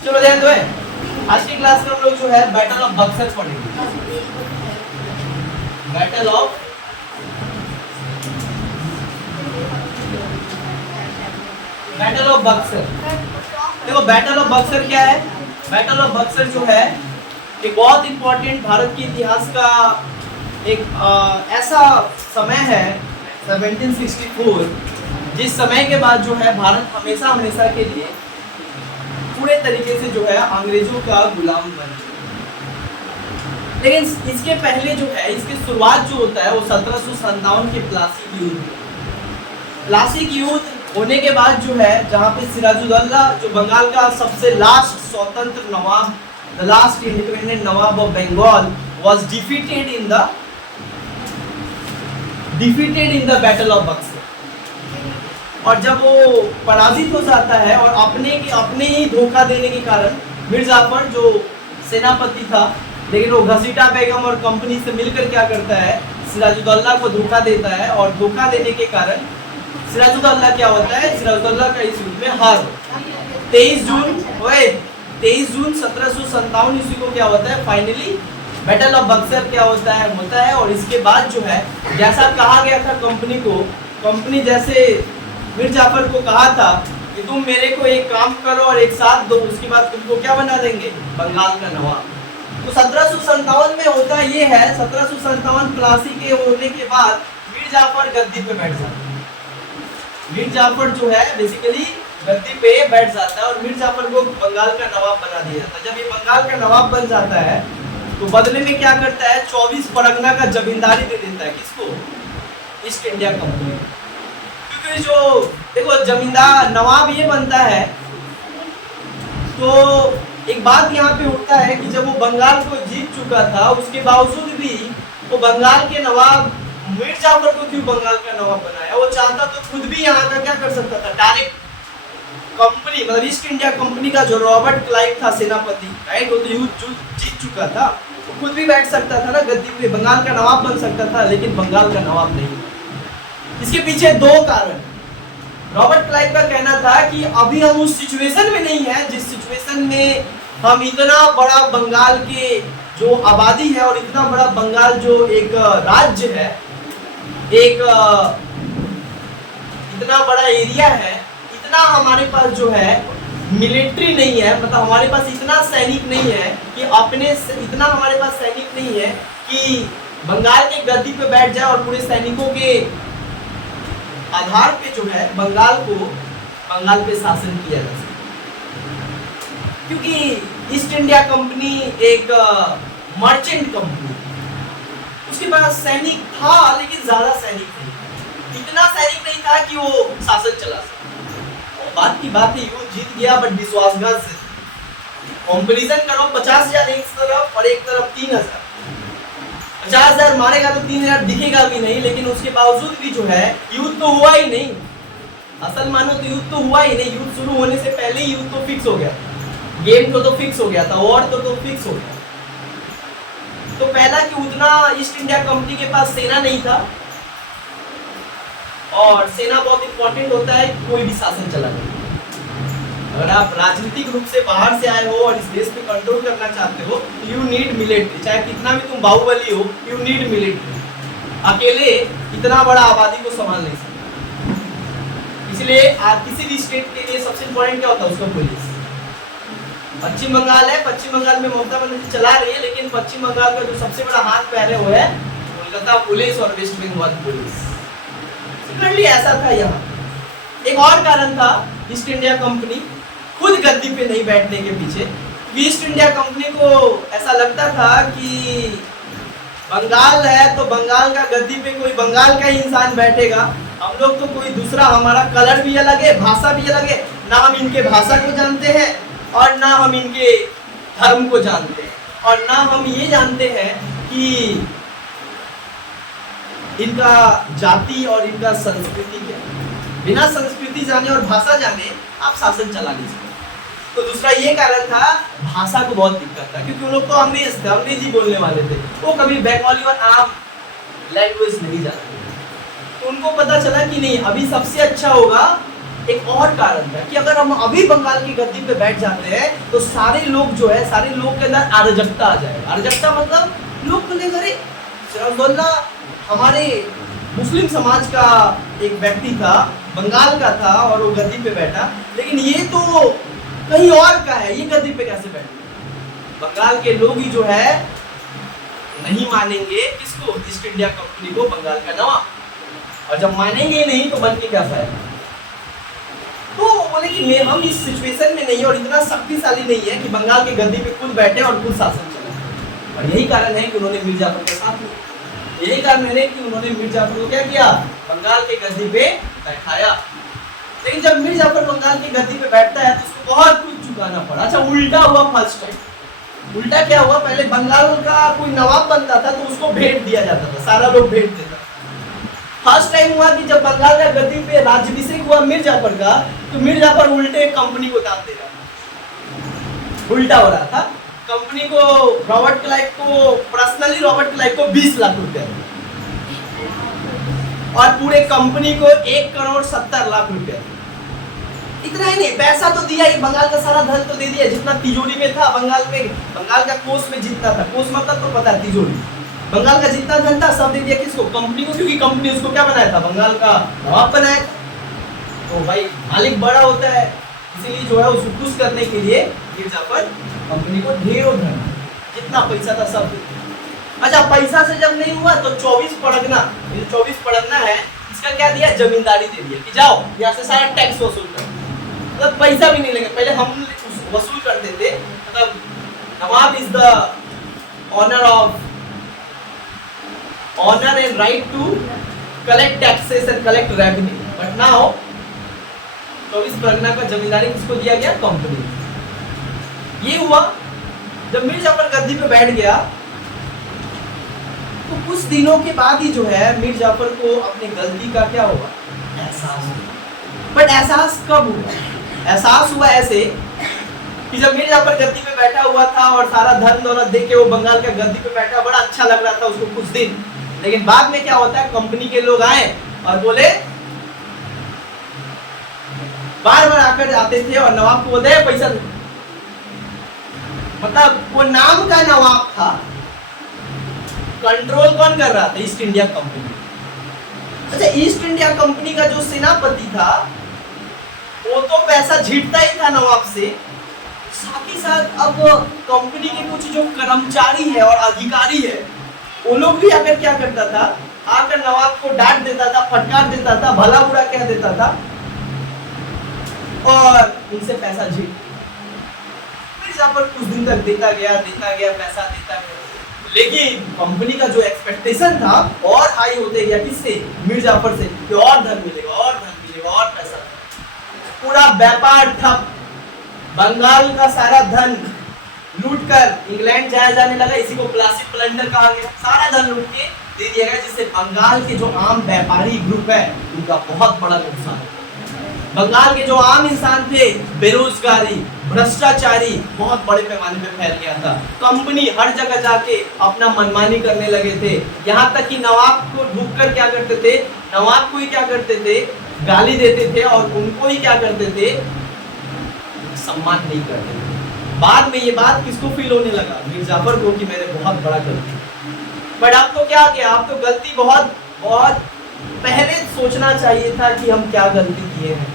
चलो ध्यान दो आज की क्लास में हम लोग जो है बैटल ऑफ बक्सर पढ़ेंगे। Battle of Buxar. देखो बैटल ऑफ बक्सर क्या है? बैटल ऑफ बक्सर जो है एक बहुत इंपॉर्टेंट भारत के इतिहास का एक ऐसा समय है 1764, जिस समय के बाद जो है भारत हमेशा हमेशा के लिए पूरे तरीके से जो है अंग्रेजों का गुलाम बन गया। लेकिन इसके पहले जो है इसकी शुरुआत जो होता है वो 1757 के प्लासी युद्ध। प्लासी युद्ध होने के बाद जो है जहाँ पे सिराजुद्दौला जो बंगाल का सबसे लास्ट स्वतंत्र नवाब, the last independent nawab of Bengal was defeated in the battle of Buxar. और जब वो पराजित हो जाता है और अपने ही धोखा देने के कारण मीर जाफर जो सेनापति था, लेकिन वो घसीटा बेगम और कंपनी से मिलकर क्या करता है, सिराजुद्दौला को धोखा देता है। और धोखा देने के कारण सिराजुद्दौला क्या होता है, सिराजुद्दौला का इस युद्ध में हार। 23 जून 1757 ईस्वी को क्या होता है, फाइनली बैटल ऑफ बक्सर क्या होता है। और इसके बाद जो है जैसा कहा गया था कंपनी जैसे मीर जाफर को कहा था कि तुम मेरे को एक काम करो और एक साथ दो, उसके बाद तुमको क्या बना देंगे, बंगाल का नवाब। तो 1757 में होता ये है, 1757 प्लासी के होने के बाद मीर जाफर गद्दी पे बैठ जाता है। मीर जाफर जो है बेसिकली गद्दी पे बैठ जाता है और मीर जाफर को बंगाल का नवाब बना दिया जाता है। जब ये बंगाल का नवाब बन जाता है तो बदले में क्या करता है, 24 परगना का जमींदारी दे देता है। किसको? East India company. क्योंकि जो देखो जमींदार नवाब ये बनता है तो एक बात यहाँ पे उठता है कि जब वो बंगाल को जीत चुका था उसके बावजूद भी वो बंगाल के नवाब मीर जाफर को क्यों बंगाल का नवाब बनाया? वो चाहता तो खुद भी यहाँ का क्या कर सकता था, डायरेक्ट कंपनी मतलब ईस्ट इंडिया कंपनी का जो रॉबर्ट क्लाइव था सेनापति, राइट, वो तो युद्ध जीत चुका था, तो खुद भी बैठ सकता था ना गद्दी पे, बंगाल का नवाब बन सकता था, लेकिन बंगाल का नवाब नहीं। इसके पीछे दो कारण। रॉबर्ट क्लाइव का कहना था कि अभी हम उस सिचुएशन में नहीं है जिस सिचुएशन में हम इतना बड़ा बंगाल के जो आबादी है और इतना बड़ा बंगाल जो एक राज्य है, एक इतना बड़ा एरिया है, इतना हमारे पास जो है मिलिट्री नहीं है, मतलब हमारे पास इतना सैनिक नहीं है कि इतना हमारे पास सैनिक नहीं है कि बंगाल के गद्दी पे बैठ जाए और पूरे सैनिकों के आधार पे जो है बंगाल पे शासन किया जा सके। क्योंकि ईस्ट इंडिया कंपनी एक मर्चेंट कंपनी, उसके पास सैनिक था लेकिन ज्यादा सैनिक नहीं, इतना सैनिक नहीं था कि वो शासन चला सके। और बात की बात है, युद्ध जीत गया बट विश्वासघात से। कंपैरिजन करो, 50,000 एक तरफ और एक तरफ 3,000। 50,000 मारेगा तो 3,000 दिखेगा भी नहीं, लेकिन उसके बावजूद भी जो है युद्ध तो हुआ ही नहीं। असल मानो तो युद्ध तो हुआ ही नहीं, युद्ध शुरू होने से पहले ही युद्ध तो फिक्स हो गया, गेम तो फिक्स हो गया था, वॉर तो फिक्स हो गया। तो पहला कि उतना ईस्ट इंडिया कंपनी के पास सेना नहीं था, और सेना बहुत इंपॉर्टेंट होता है कोई भी शासन चलाने। अगर आप राजनीतिक रूप से बाहर से आए हो और इस देश पे कंट्रोल करना चाहते हो तो यू नीड मिलिट्री, चाहे कितना भी तुम बाहुबली हो, यू नीड मिलिट्री। अकेले इतना बड़ा आबादी को संभाल नहीं सकते। इसलिए किसी भी स्टेट के लिए सबसे इंपॉर्टेंट क्या होता है, उसका पुलिस। पश्चिम बंगाल है, पश्चिम बंगाल में ममता बनर्जी चला रही है, लेकिन पश्चिम बंगाल का जो सबसे बड़ा हाथ पहले हुआ है कोलकाता पुलिस और वेस्ट बंगाल पुलिस। सिमिलरली ऐसा था यहाँ। एक और कारण था ईस्ट इंडिया कंपनी खुद गद्दी पे नहीं बैठने के पीछे। ईस्ट इंडिया कंपनी को ऐसा लगता था कि बंगाल है तो बंगाल का गद्दी पे कोई बंगाल का ही इंसान बैठेगा, हम लोग तो कोई दूसरा, हमारा कलर भी अलग है, भाषा भी अलग है, ना हम इनके भाषा को जानते हैं और ना हम इनके धर्म को जानते हैं, और ना हम ये जानते हैं कि इनका जाति और इनका संस्कृति क्या है। बिना संस्कृति जाने और भाषा जाने आप शासन चला नहीं सकते। तो दूसरा ये कारण था, भाषा को बहुत दिक्कत था, क्योंकि वो लोग तो अंग्रेज थे, अंग्रेजी बोलने वाले थे, वो कभी बंगाली और आम लैंग्वेज नहीं जानते। तो उनको पता चला कि नहीं, अभी सबसे अच्छा होगा एक और कारण था कि अगर हम अभी बंगाल की गद्दी पे बैठ जाते हैं तो सारे लोग जो है, सारे लोग के अंदर अराजकता आ जाएगा। अराजकता मतलब लोग बोलेंगे अरे सिराजुद्दौला हमारे मुस्लिम समाज का एक व्यक्ति था, बंगाल का था और वो गद्दी पे बैठा, लेकिन ये तो कहीं और का है, ये गद्दी पे कैसे बैठा। बंगाल के लोग ही जो है नहीं मानेंगे किसको, ईस्ट इंडिया कंपनी को, बंगाल का नवाब। और जब मानेंगे ही नहीं तो बन के क्या फायदा। तो बोले कि हम इस सिचुएशन में नहीं है और इतना शक्तिशाली नहीं है कि बंगाल के गद्दी पे खुद बैठे और खुद शासन चले। और यही कारण है कि उन्होंने मीर जाफर का साथ लिया। यही कारण है कि उन्होंने मीर जाफर को क्या किया, बंगाल के गद्दी पे बैठाया। लेकिन जब मीर जाफर बंगाल की गद्दी पे बैठता है तो उसको बहुत कुछ चुकाना पड़ा। अच्छा, उल्टा हुआ फर्स्ट टाइम। उल्टा क्या हुआ, पहले बंगाल का कोई नवाब बनता था तो उसको भेंट दिया जाता था, सारा लोग भेंट देता। फर्स्ट टाइम हुआ कि जब बंगाल का गद्दी पे राज्याभिषेक हुआ मीर जाफर का, तो मीर जाफर उल्टे कंपनी को दान दे रहा था। उल्टा हो रहा था, कंपनी को, रॉबर्ट क्लाइव को, पर्सनली रॉबर्ट क्लाइव को 20 लाख रुपए और पूरे कंपनी को 1,70,00,000 रुपए। इतना ही नहीं, पैसा तो दिया ही, बंगाल का सारा धन तो दे दिया जितना तिजोरी में था बंगाल में। बंगाल का कोष में जितना था, कोष मतलब तो पता है तिजोरी, बंगाल का जितना धन था सब दे दिया किसको, कंपनी को, क्योंकि कंपनी उसको क्या बनाया था, बंगाल का नवाब बनाया था। तो भाई मालिक बड़ा होता है, इसीलिए जो है उसको खुश करने के लिए मीर जाफर कंपनी को ढेरों धन, जितना पैसा था सब। अच्छा, पैसा से जब नहीं हुआ तो 24 परगना, ये 24 परगना है, इसका क्या दिया, जमींदारी दे दिया कि जाओ यहाँ से सारा टैक्स वसूल करो। मतलब पैसा भी नहीं लेंगे, पहले हम वसूल करते थे। मतलब nawab is the honor and right to collect taxes and collect revenue, but now 24 Pargana का जमींदारी किसको दिया गया, कंपनी। ये हुआ जब मीर जाफर गद्दी पे बैठ गया तो कुछ दिनों के बाद ही जो है मीर जाफर को अपनी गलती का क्या हुआ, एहसास हुआ। बट एहसास कब हुआ, एहसास हुआ ऐसे कि जब मीर जाफर गद्दी पे बैठा हुआ था और सारा धन दौलत देख के वो बंगाल का गद्दी पे बैठा, बड़ा अच्छा लग रहा था उसको कुछ दिन। लेकिन बाद में क्या होता है, कंपनी के लोग आए और बोले, बार बार आकर जाते थे और नवाब को बोलते पैसा दो। मतलब वो नाम का नवाब था, कंट्रोल कौन कर रहा था, ईस्ट इंडिया कंपनी। अच्छा, ईस्ट इंडिया कंपनी का जो सेनापति था वो तो पैसा झीटता ही था नवाब से, साथ ही साथ अब कंपनी के कुछ जो कर्मचारी है और अधिकारी है वो लोग भी आकर क्या करता था, आकर नवाब को डांट देता था, फटकार देता था, भला बुरा कह देता था और उनसे पैसा झीट। मीर जाफर कुछ दिन तक देता गया पैसा देता गया, लेकिन कंपनी का जो एक्सपेक्टेशन था और हाई होते गया, किससे, मीर जाफर से, कि और धन मिलेगा और धन मिलेगा और पैसा। पूरा व्यापार ठप, बंगाल का सारा धन लूट कर इंग्लैंड जाया जाने लगा। इसी को प्लास्टिक प्लंडर कहा गया। सारा धन लूट के दे दिया गया, जिससे बंगाल के जो आम व्यापारी ग्रुप है उनका बहुत बड़ा नुकसान। बंगाल के जो आम इंसान थे, बेरोजगारी, भ्रष्टाचारी बहुत बड़े पैमाने पे फैल गया था। कंपनी हर जगह जाके अपना मनमानी करने लगे थे। यहाँ तक कि नवाब को ढूंढ कर क्या करते थे, नवाब को ही क्या करते थे, गाली देते थे और उनको ही क्या करते थे, सम्मान नहीं करते थे। बाद में ये बात किसको फील होने लगा, मीर जाफर को, कि मैंने बहुत बड़ा गलती। बट अब तो क्या किया, अब तो गलती बहुत पहले सोचना चाहिए था कि हम क्या गलती किए हैं।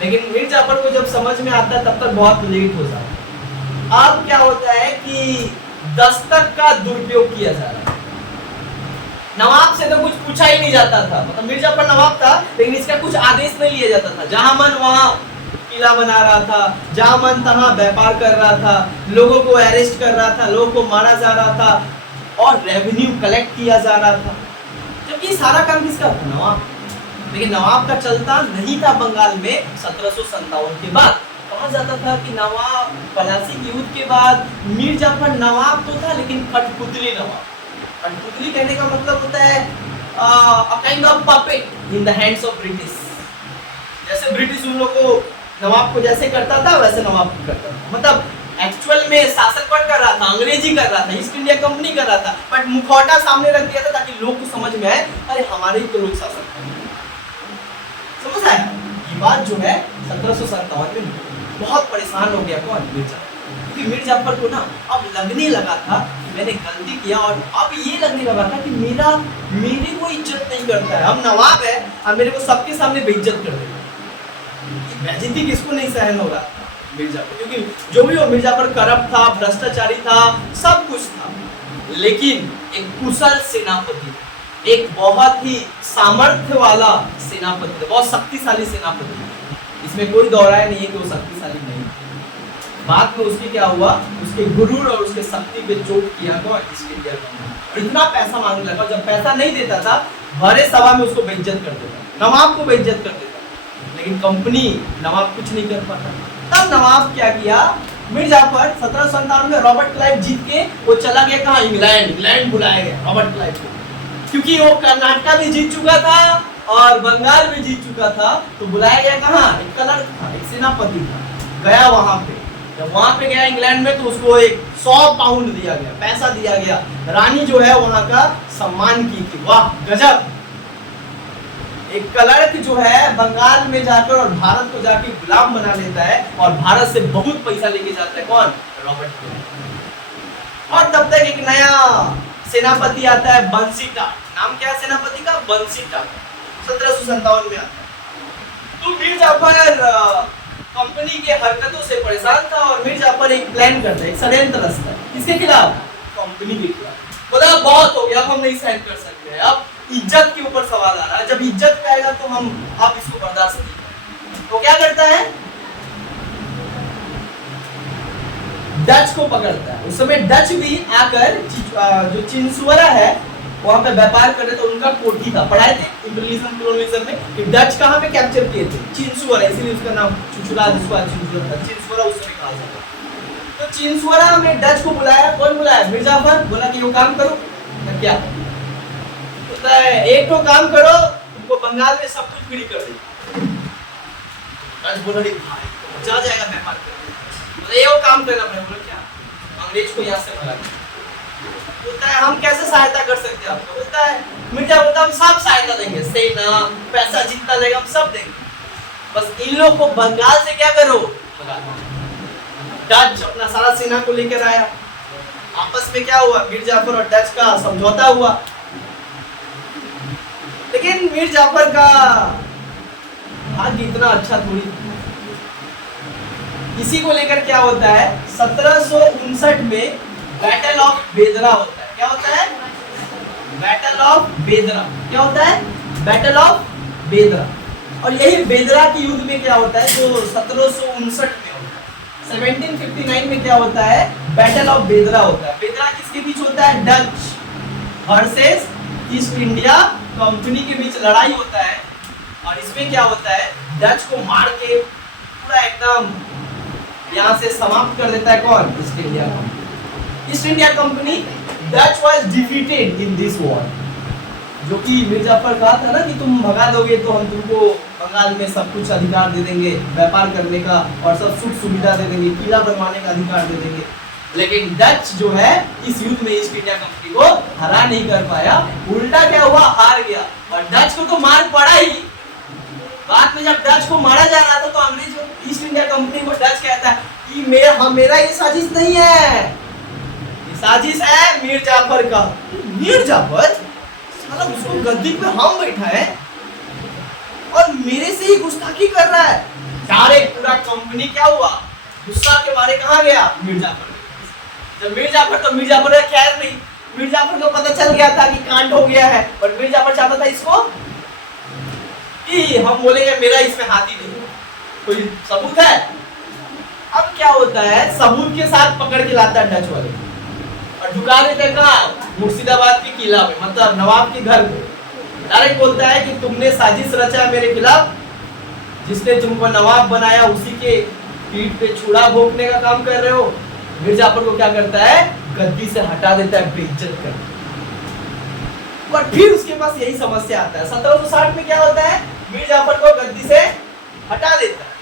लेकिन मीर जाफर को जब समझ में आता है तब तक बहुत लेट हो जाता है। अब क्या होता है कि दस्तक का दुरुपयोग किया जा रहा है। नवाब से तो कुछ पूछा ही नहीं जाता था, मतलब मीर जाफर नवाब था लेकिन इसका कुछ आदेश नहीं लिया जाता था। जहां मन वहां किला बना रहा था, जहां मन तहां व्यापार कर रहा था, लोगों को अरेस्ट कर रहा था, लोगों को मारा जा रहा था और रेवेन्यू कलेक्ट किया जा रहा था। जबकि सारा काम किसका था, नवाब। लेकिन नवाब का चलता नहीं था बंगाल में 1757 के बाद। कहा जाता था कि नवाब पलासी के युद्ध के बाद मीर जाफर नवाब तो था लेकिन कठपुतली नवाब। कठपुतली कहने का मतलब होता है a kind of puppet in the hands of British। जैसे ब्रिटिश उन लोगों को, नवाब को जैसे करता था वैसे नवाब को करता था। मतलब एक्चुअल में शासन कौन कर रहा था, अंग्रेजी कर रहा था, ईस्ट इंडिया कंपनी कर रहा था, बट मुखौटा सामने रख दिया था ताकि लोग को समझ में आए, अरे हमारे ही तो लोग शासन कर रहे हैं। समझ आया? ये बाद जो है 1757 में बहुत परेशान हो गया कौन, मिर्जा। क्योंकि मीर जाफर को ना अब लगने लगा था कि मैंने गलती किया, और अब ये लगने लगा था कि मेरे को इज्जत नहीं करता है। अब नवाब है और मेरे को सबके सामने बेइज्जत कर देगा। बेइज्जती किसको नहीं सहन हो रहा था, मीर जाफर। क्योंकि जो भी हो, मीर जाफर करप्ट था, भ्रष्टाचारी था, सब कुछ था। लेकिन एक कुशल सेनापति, एक बहुत ही सामर्थ्य वाला सेनापति, बहुत शक्तिशाली सेनापति, इसमें कोई दौराय नहीं है कि वो शक्तिशाली नहीं। बाद में उसके क्या हुआ, उसके गुरूर और उसके शक्ति पे चोट किया कौन, ईस्ट इंडिया कंपनी। और इतना पैसा मांगने लगा, जब पैसा नहीं देता था भरे सभा में उसको बेइज्जत कर देता, नवाब को बेइज्जत कर देता। लेकिन कंपनी, नवाब कुछ नहीं कर पाता। तब नवाब क्या किया, मीर जाफर 1757 में रॉबर्ट क्लाइव जीत के वो चला गया कहाँ, इंग्लैंड बुलाया गया रॉबर्ट क्लाइव को। क्योंकि वो कर्नाटका भी जीत चुका था और बंगाल भी जीत चुका था, तो बुलाया गया कहाँ, एक क्लर्क था, एक सेनापति था, गया वहां पे। जब वहां पे गया इंग्लैंड में, तो उसको एक 100 पाउंड दिया गया, पैसा दिया गया। रानी जो है वहां का सम्मान की थी। वाह गजब, एक क्लर्क जो है बंगाल में जाकर और भारत को जाके गुलाम बना लेता है, और भारत से बहुत पैसा लेके जाता है कौन, रॉबर्ट क्लाइव। और तब तक एक नया सेनापति आता है, बंसीटाट। नाम क्या है सेनापति का, बंसीटाट। 1757 में आता है। तो मीर जाफर कंपनी के हरकतों से परेशान था, और मीर जाफर एक प्लान करता है, एक षड्यंत्र रचता है। किसके खिलाफ, कंपनी के खिलाफ। बोला बहुत हो गया, अब हम नहीं सहन कर सकते, अब इज्जत के ऊपर सवाल आ रहा है। जब इज्जत पे आएगा तो हम अब इसको बर्दाश्त नहीं करेंगे। तो क्या करता है, डच को पकड़ता है। उस समय डच भी आकर जो चिंसुवरा है वहां पे व्यापार कर रहे थे, उनका कोठी था, पढ़ाए थे इंपीरियलिज्म कोलोनियलिज्म में कि डच कहां पे कैप्चर किए थे, चिंसुवरा, इसीलिए उसका नाम चुचुला जिसको आज चिंसुवरा था, चिंसुवरा उस समय कहा जाता। तो चिंसुवरा में डच को बुलाया, कौन बुलाया, मीर जाफर। बोला कि वो काम करो, क्या होता है, एक तो काम करो, तुमको बंगाल में सब कुछ फ्री कर दे। डच बोला भाई जा जाएगा व्यापार करने, बोला ये वो काम करना पड़ेगा। बोला क्या, अंग्रेज को यहाँ से भगा। बोलता है हम कैसे सहायता कर सकते हैं आपको। बोलता है मिर्जा, बोलता हम सब सहायता देंगे, सेना, पैसा जितना लेगा हम सब देंगे, बस इन लोग को बंगाल से क्या करो, भगा। डच अपना सारा सेना को लेकर आया। आपस में क्या हुआ, मीर जाफर और डच का समझौता हुआ। लेकिन मीर जाफर का भाग्य इतना अच्छा थोड़ी। इसी को लेकर क्या होता है, 1759 में बैटल ऑफ बेदरा होता है। क्या होता है, बैटल ऑफ बेदरा। क्या होता है, बैटल ऑफ बेदरा। और यही बेदरा के युद्ध में क्या होता है, जो 1759 में होता है। 1759 में क्या होता है, बैटल ऑफ बेदरा होता है। बेदरा किसके बीच होता है, Dutch versus east India company के बीच लड़ाई होता है। और इसमें क्या होता है, डच को मार के पूरा एकदम यहाँ से समाप्त कर देता है कौन, east India company. East India company, Dutch was defeated in this war. जो कि मीर जाफर कहा था ना कि तुम भगा दोगे तो हम तुमको बंगाल में सब कुछ अधिकार दे देंगे, व्यापार करने का और सब सुख सुविधा दे देंगे, किला बनवाने का अधिकार दे देंगे। लेकिन डच जो है इस युद्ध में ईस्ट इंडिया कंपनी को हरा नहीं कर पाया, उल्टा क्या हुआ, हार गया। और डच को तो मार पड़ा ही। बाद में जब डच को मारा जा रहा था तो अंग्रेज ईस्ट इंडिया कंपनी को डच कहता है कि मेरा ये साजिश नहीं है, ये साजिश है मीर जाफर का। मीर जाफर मतलब उसको गद्दी पे हम बैठा है और मेरे से ही गुस्ताखी कर रहा है। सारे पूरा कंपनी क्या हुआ, गुस्सा के मारे कहाँ गया, मीर जाफर। जब मीर जाफर, तो मीर जाफर का खैर नहीं, मीर जाफर को पता चल गया था कि कांड हो गया है। और मीर जाफर चाहता था इसको कि हम बोलेंगे मेरा इसमें हाथ ही नहीं, कोई सबूत है। अब क्या होता है, सबूत के साथ पकड़ के लाता है डच वाले और झुका देते हैं कहाँ, मुर्शिदाबाद के किला में, मतलब नवाब के घर पे। डायरेक्ट बोलता है कि तुमने साजिश रचा है मेरे खिलाफ, जिसने तुमको नवाब बनाया उसी के पीठ पे छुरा भोंकने का काम कर रहे हो। मीर जाफर को क्या करता है, गद्दी से हटा देता है, बेइज्जत कर। और फिर उसके पास यही समस्या आता है। 1760 में क्या होता है, मीर जाफर को गद्दी से हटा देता है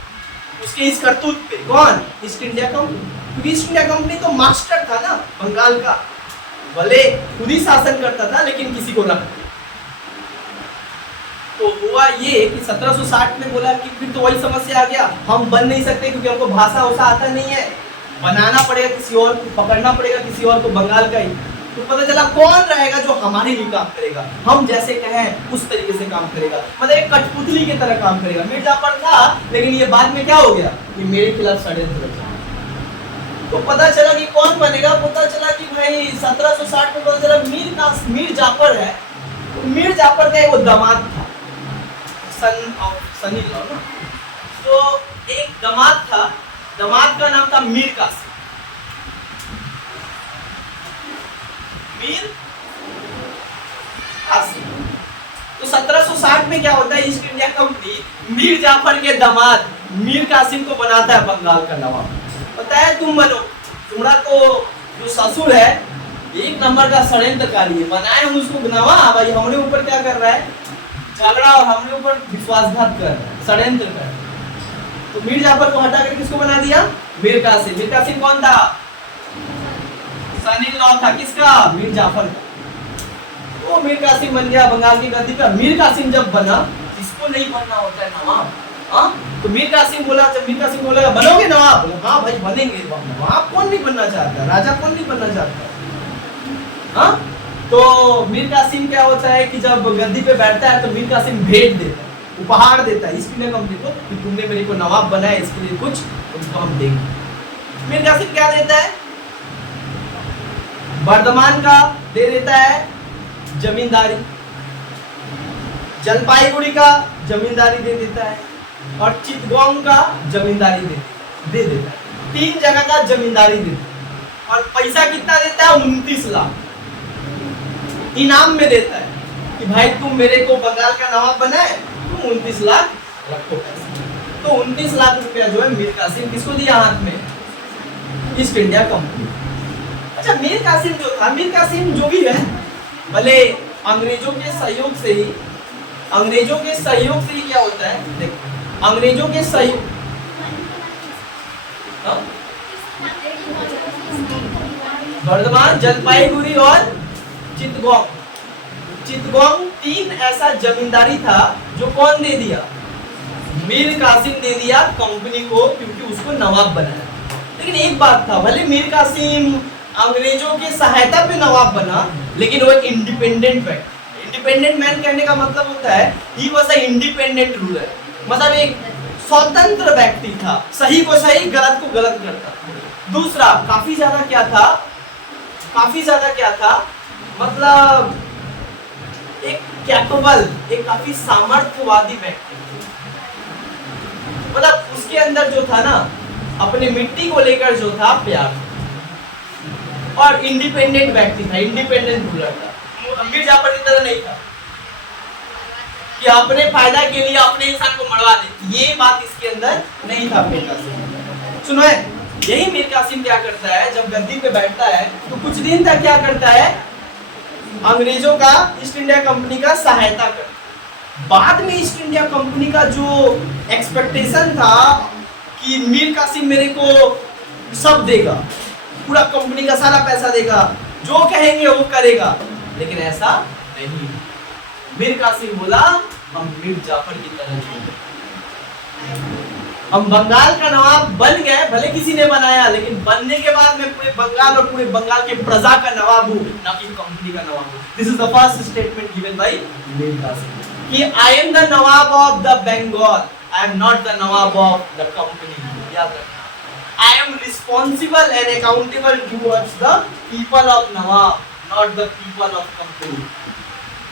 उसके इस करतूत पे। कौन, ईस्ट इंडिया कंपनी। क्योंकि ईस्ट इंडिया कंपनी तो मास्टर था ना बंगाल का, भले खुद ही शासन करता था लेकिन किसी को रख। तो हुआ ये कि 1760 में बोला कि फिर तो वही समस्या आ गया, हम बन नहीं सकते क्योंकि हमको भाषा वैसा आता नहीं है, बनाना पड़ेगा किसी और को, पकड़ना पड़ेगा किसी और को, बंगाल का ही। तो पता चला कौन रहेगा जो हमारे लिए काम करेगा, हम जैसे कहें उस तरीके से काम करेगा, मतलब एक कठपुतली की तरह काम करेगा। मीर जाफर था, लेकिन ये बाद में क्या हो गया कि मेरे खिलाफ षड्यंत्र रचा। तो पता चला कि कौन बनेगा, पता चला कि भाई 1760 में पता चला मीर जाफर है। तो मीर जाफर का एक दामाद था, सन ऑफ सनी लॉ ना, तो एक दामाद था, दामाद का नाम था मीर कासिम। मीर कासिम। तो 1760 में क्या होता है, East India Company Mir Jafar के दामाद मीर कासिम को बनाता है बंगाल का नवाब। पता है तुम बनो, तुम्हारा तो जो ससुर है एक नंबर का षड्यंत्रकारी है, बनाए हम उसको नवाब, भाई हमने ऊपर क्या कर रहा है, झगड़ा, और हमने ऊपर विश्वासघात कर रहा है, षड्यंत्र कर रहा है। तो मीर जाफर को हटा कर किसको बना दिया, मीर कासिम। मीर कासिम कौन था, सन इन लॉ था किसका, मीर जाफर का। वो मीर कासिम बन गया बंगाल की गद्दी पर। मीर कासिम जब बना, किसको नहीं बनना होता है नवाब, हाँ, तो मीर कासिम बोला, जब मीर कासिम बोला बनोगे नवाब, बोले हाँ भाई बनेंगे। नवाब कौन नहीं बनना चाहता, राजा कौन नहीं बनना चाहता, हाँ। तो मीर कासिम क्या होता है कि जब गद्दी पे बैठता है तो मीर कासिम भेंट देता है, उपहार देता है ईस्ट इंडिया कंपनी को कि तुमने मेरे को नवाब बनाया, इसके लिए कुछ उनको हम देंगे। मीर कासिम क्या देता है, वर्धमान का दे देता है जमींदारी, जलपाईगुड़ी का जमींदारी दे देता है, और चितगोंग का जमींदारी दे देता है। 3 जगह का जमींदारी दे देता है। और पैसा कितना देता है, 29 लाख इनाम में देता है कि भाई तुम मेरे को बंगाल का नवाब बनाए, तुम 29 लाख रखो पैसा। तो 29 लाख रुपया जो है मीर कासिम किसको दिया हाथ में, ईस्ट इंडिया कंपनी। अच्छा, मीर कासिम जो था, मीर कासिम जो भी है, भले अंग्रेजों के सहयोग से ही, अंग्रेजों के सहयोग से ही क्या होता है, देखो अंग्रेजों के सहयोग, वर्धमान, जलपाईगुड़ी और चितगोंग। चितगोंग 3 ऐसा जमींदारी था जो कौन दे दिया, मीर कासिम दे दिया कंपनी को, क्योंकि उसको नवाब बनाया। लेकिन एक बात था, भले मीर कासिम अंग्रेजों की सहायता पे नवाब बना, लेकिन वो एक इंडिपेंडेंट व्यक्ति। इंडिपेंडेंट मैन कहने का मतलब होता है he was a independent ruler, मतलब एक स्वतंत्र व्यक्ति था, सही को सही गलत को गलत करता। दूसरा काफी ज्यादा क्या था, मतलब एक कैपेबल, एक काफी सामर्थ्यवादी व्यक्ति, मतलब उसके अंदर जो था ना, अपने मिट्टी को लेकर जो था प्यार, और इंडिपेंडेंट व्यक्ति था, इंडिपेंडेंट रूलर था। मीर जाफर की तरह नहीं था कि अपने फायदा के लिए अपने इंसान को मरवा दे, ये बात इसके अंदर नहीं था मीर कासिम। सुनो, यही मीर कासिम क्या करता है, जब गद्दी पे बैठता है तो कुछ दिन तक क्या करता है, अंग्रेजों का, ईस्ट इंडिया कंपनी का सहायता करता। बाद में ईस्ट इंडिया कंपनी का जो एक्सपेक्टेशन था कि मीर कासिम मेरे को सब देगा, पूरा कंपनी का सारा पैसा देगा, जो कहेंगे वो करेगा, लेकिन ऐसा नहीं। मीर कासिम बोला हम मीर जाफर की तरह नहीं, हम बंगाल का नवाब बन गए, भले किसी ने बनाया, लेकिन बनने के बाद मैं पूरे बंगाल और पूरे बंगाल के प्रजा का नवाब हूँ, ना कि कंपनी का नवाब हूँ। This is the first statement given by Mir Qasim कि I am the nawab of the Bengal, I am not the nawab of the company. याद रखना, I am responsible and accountable towards the people of nawab, not the people of company.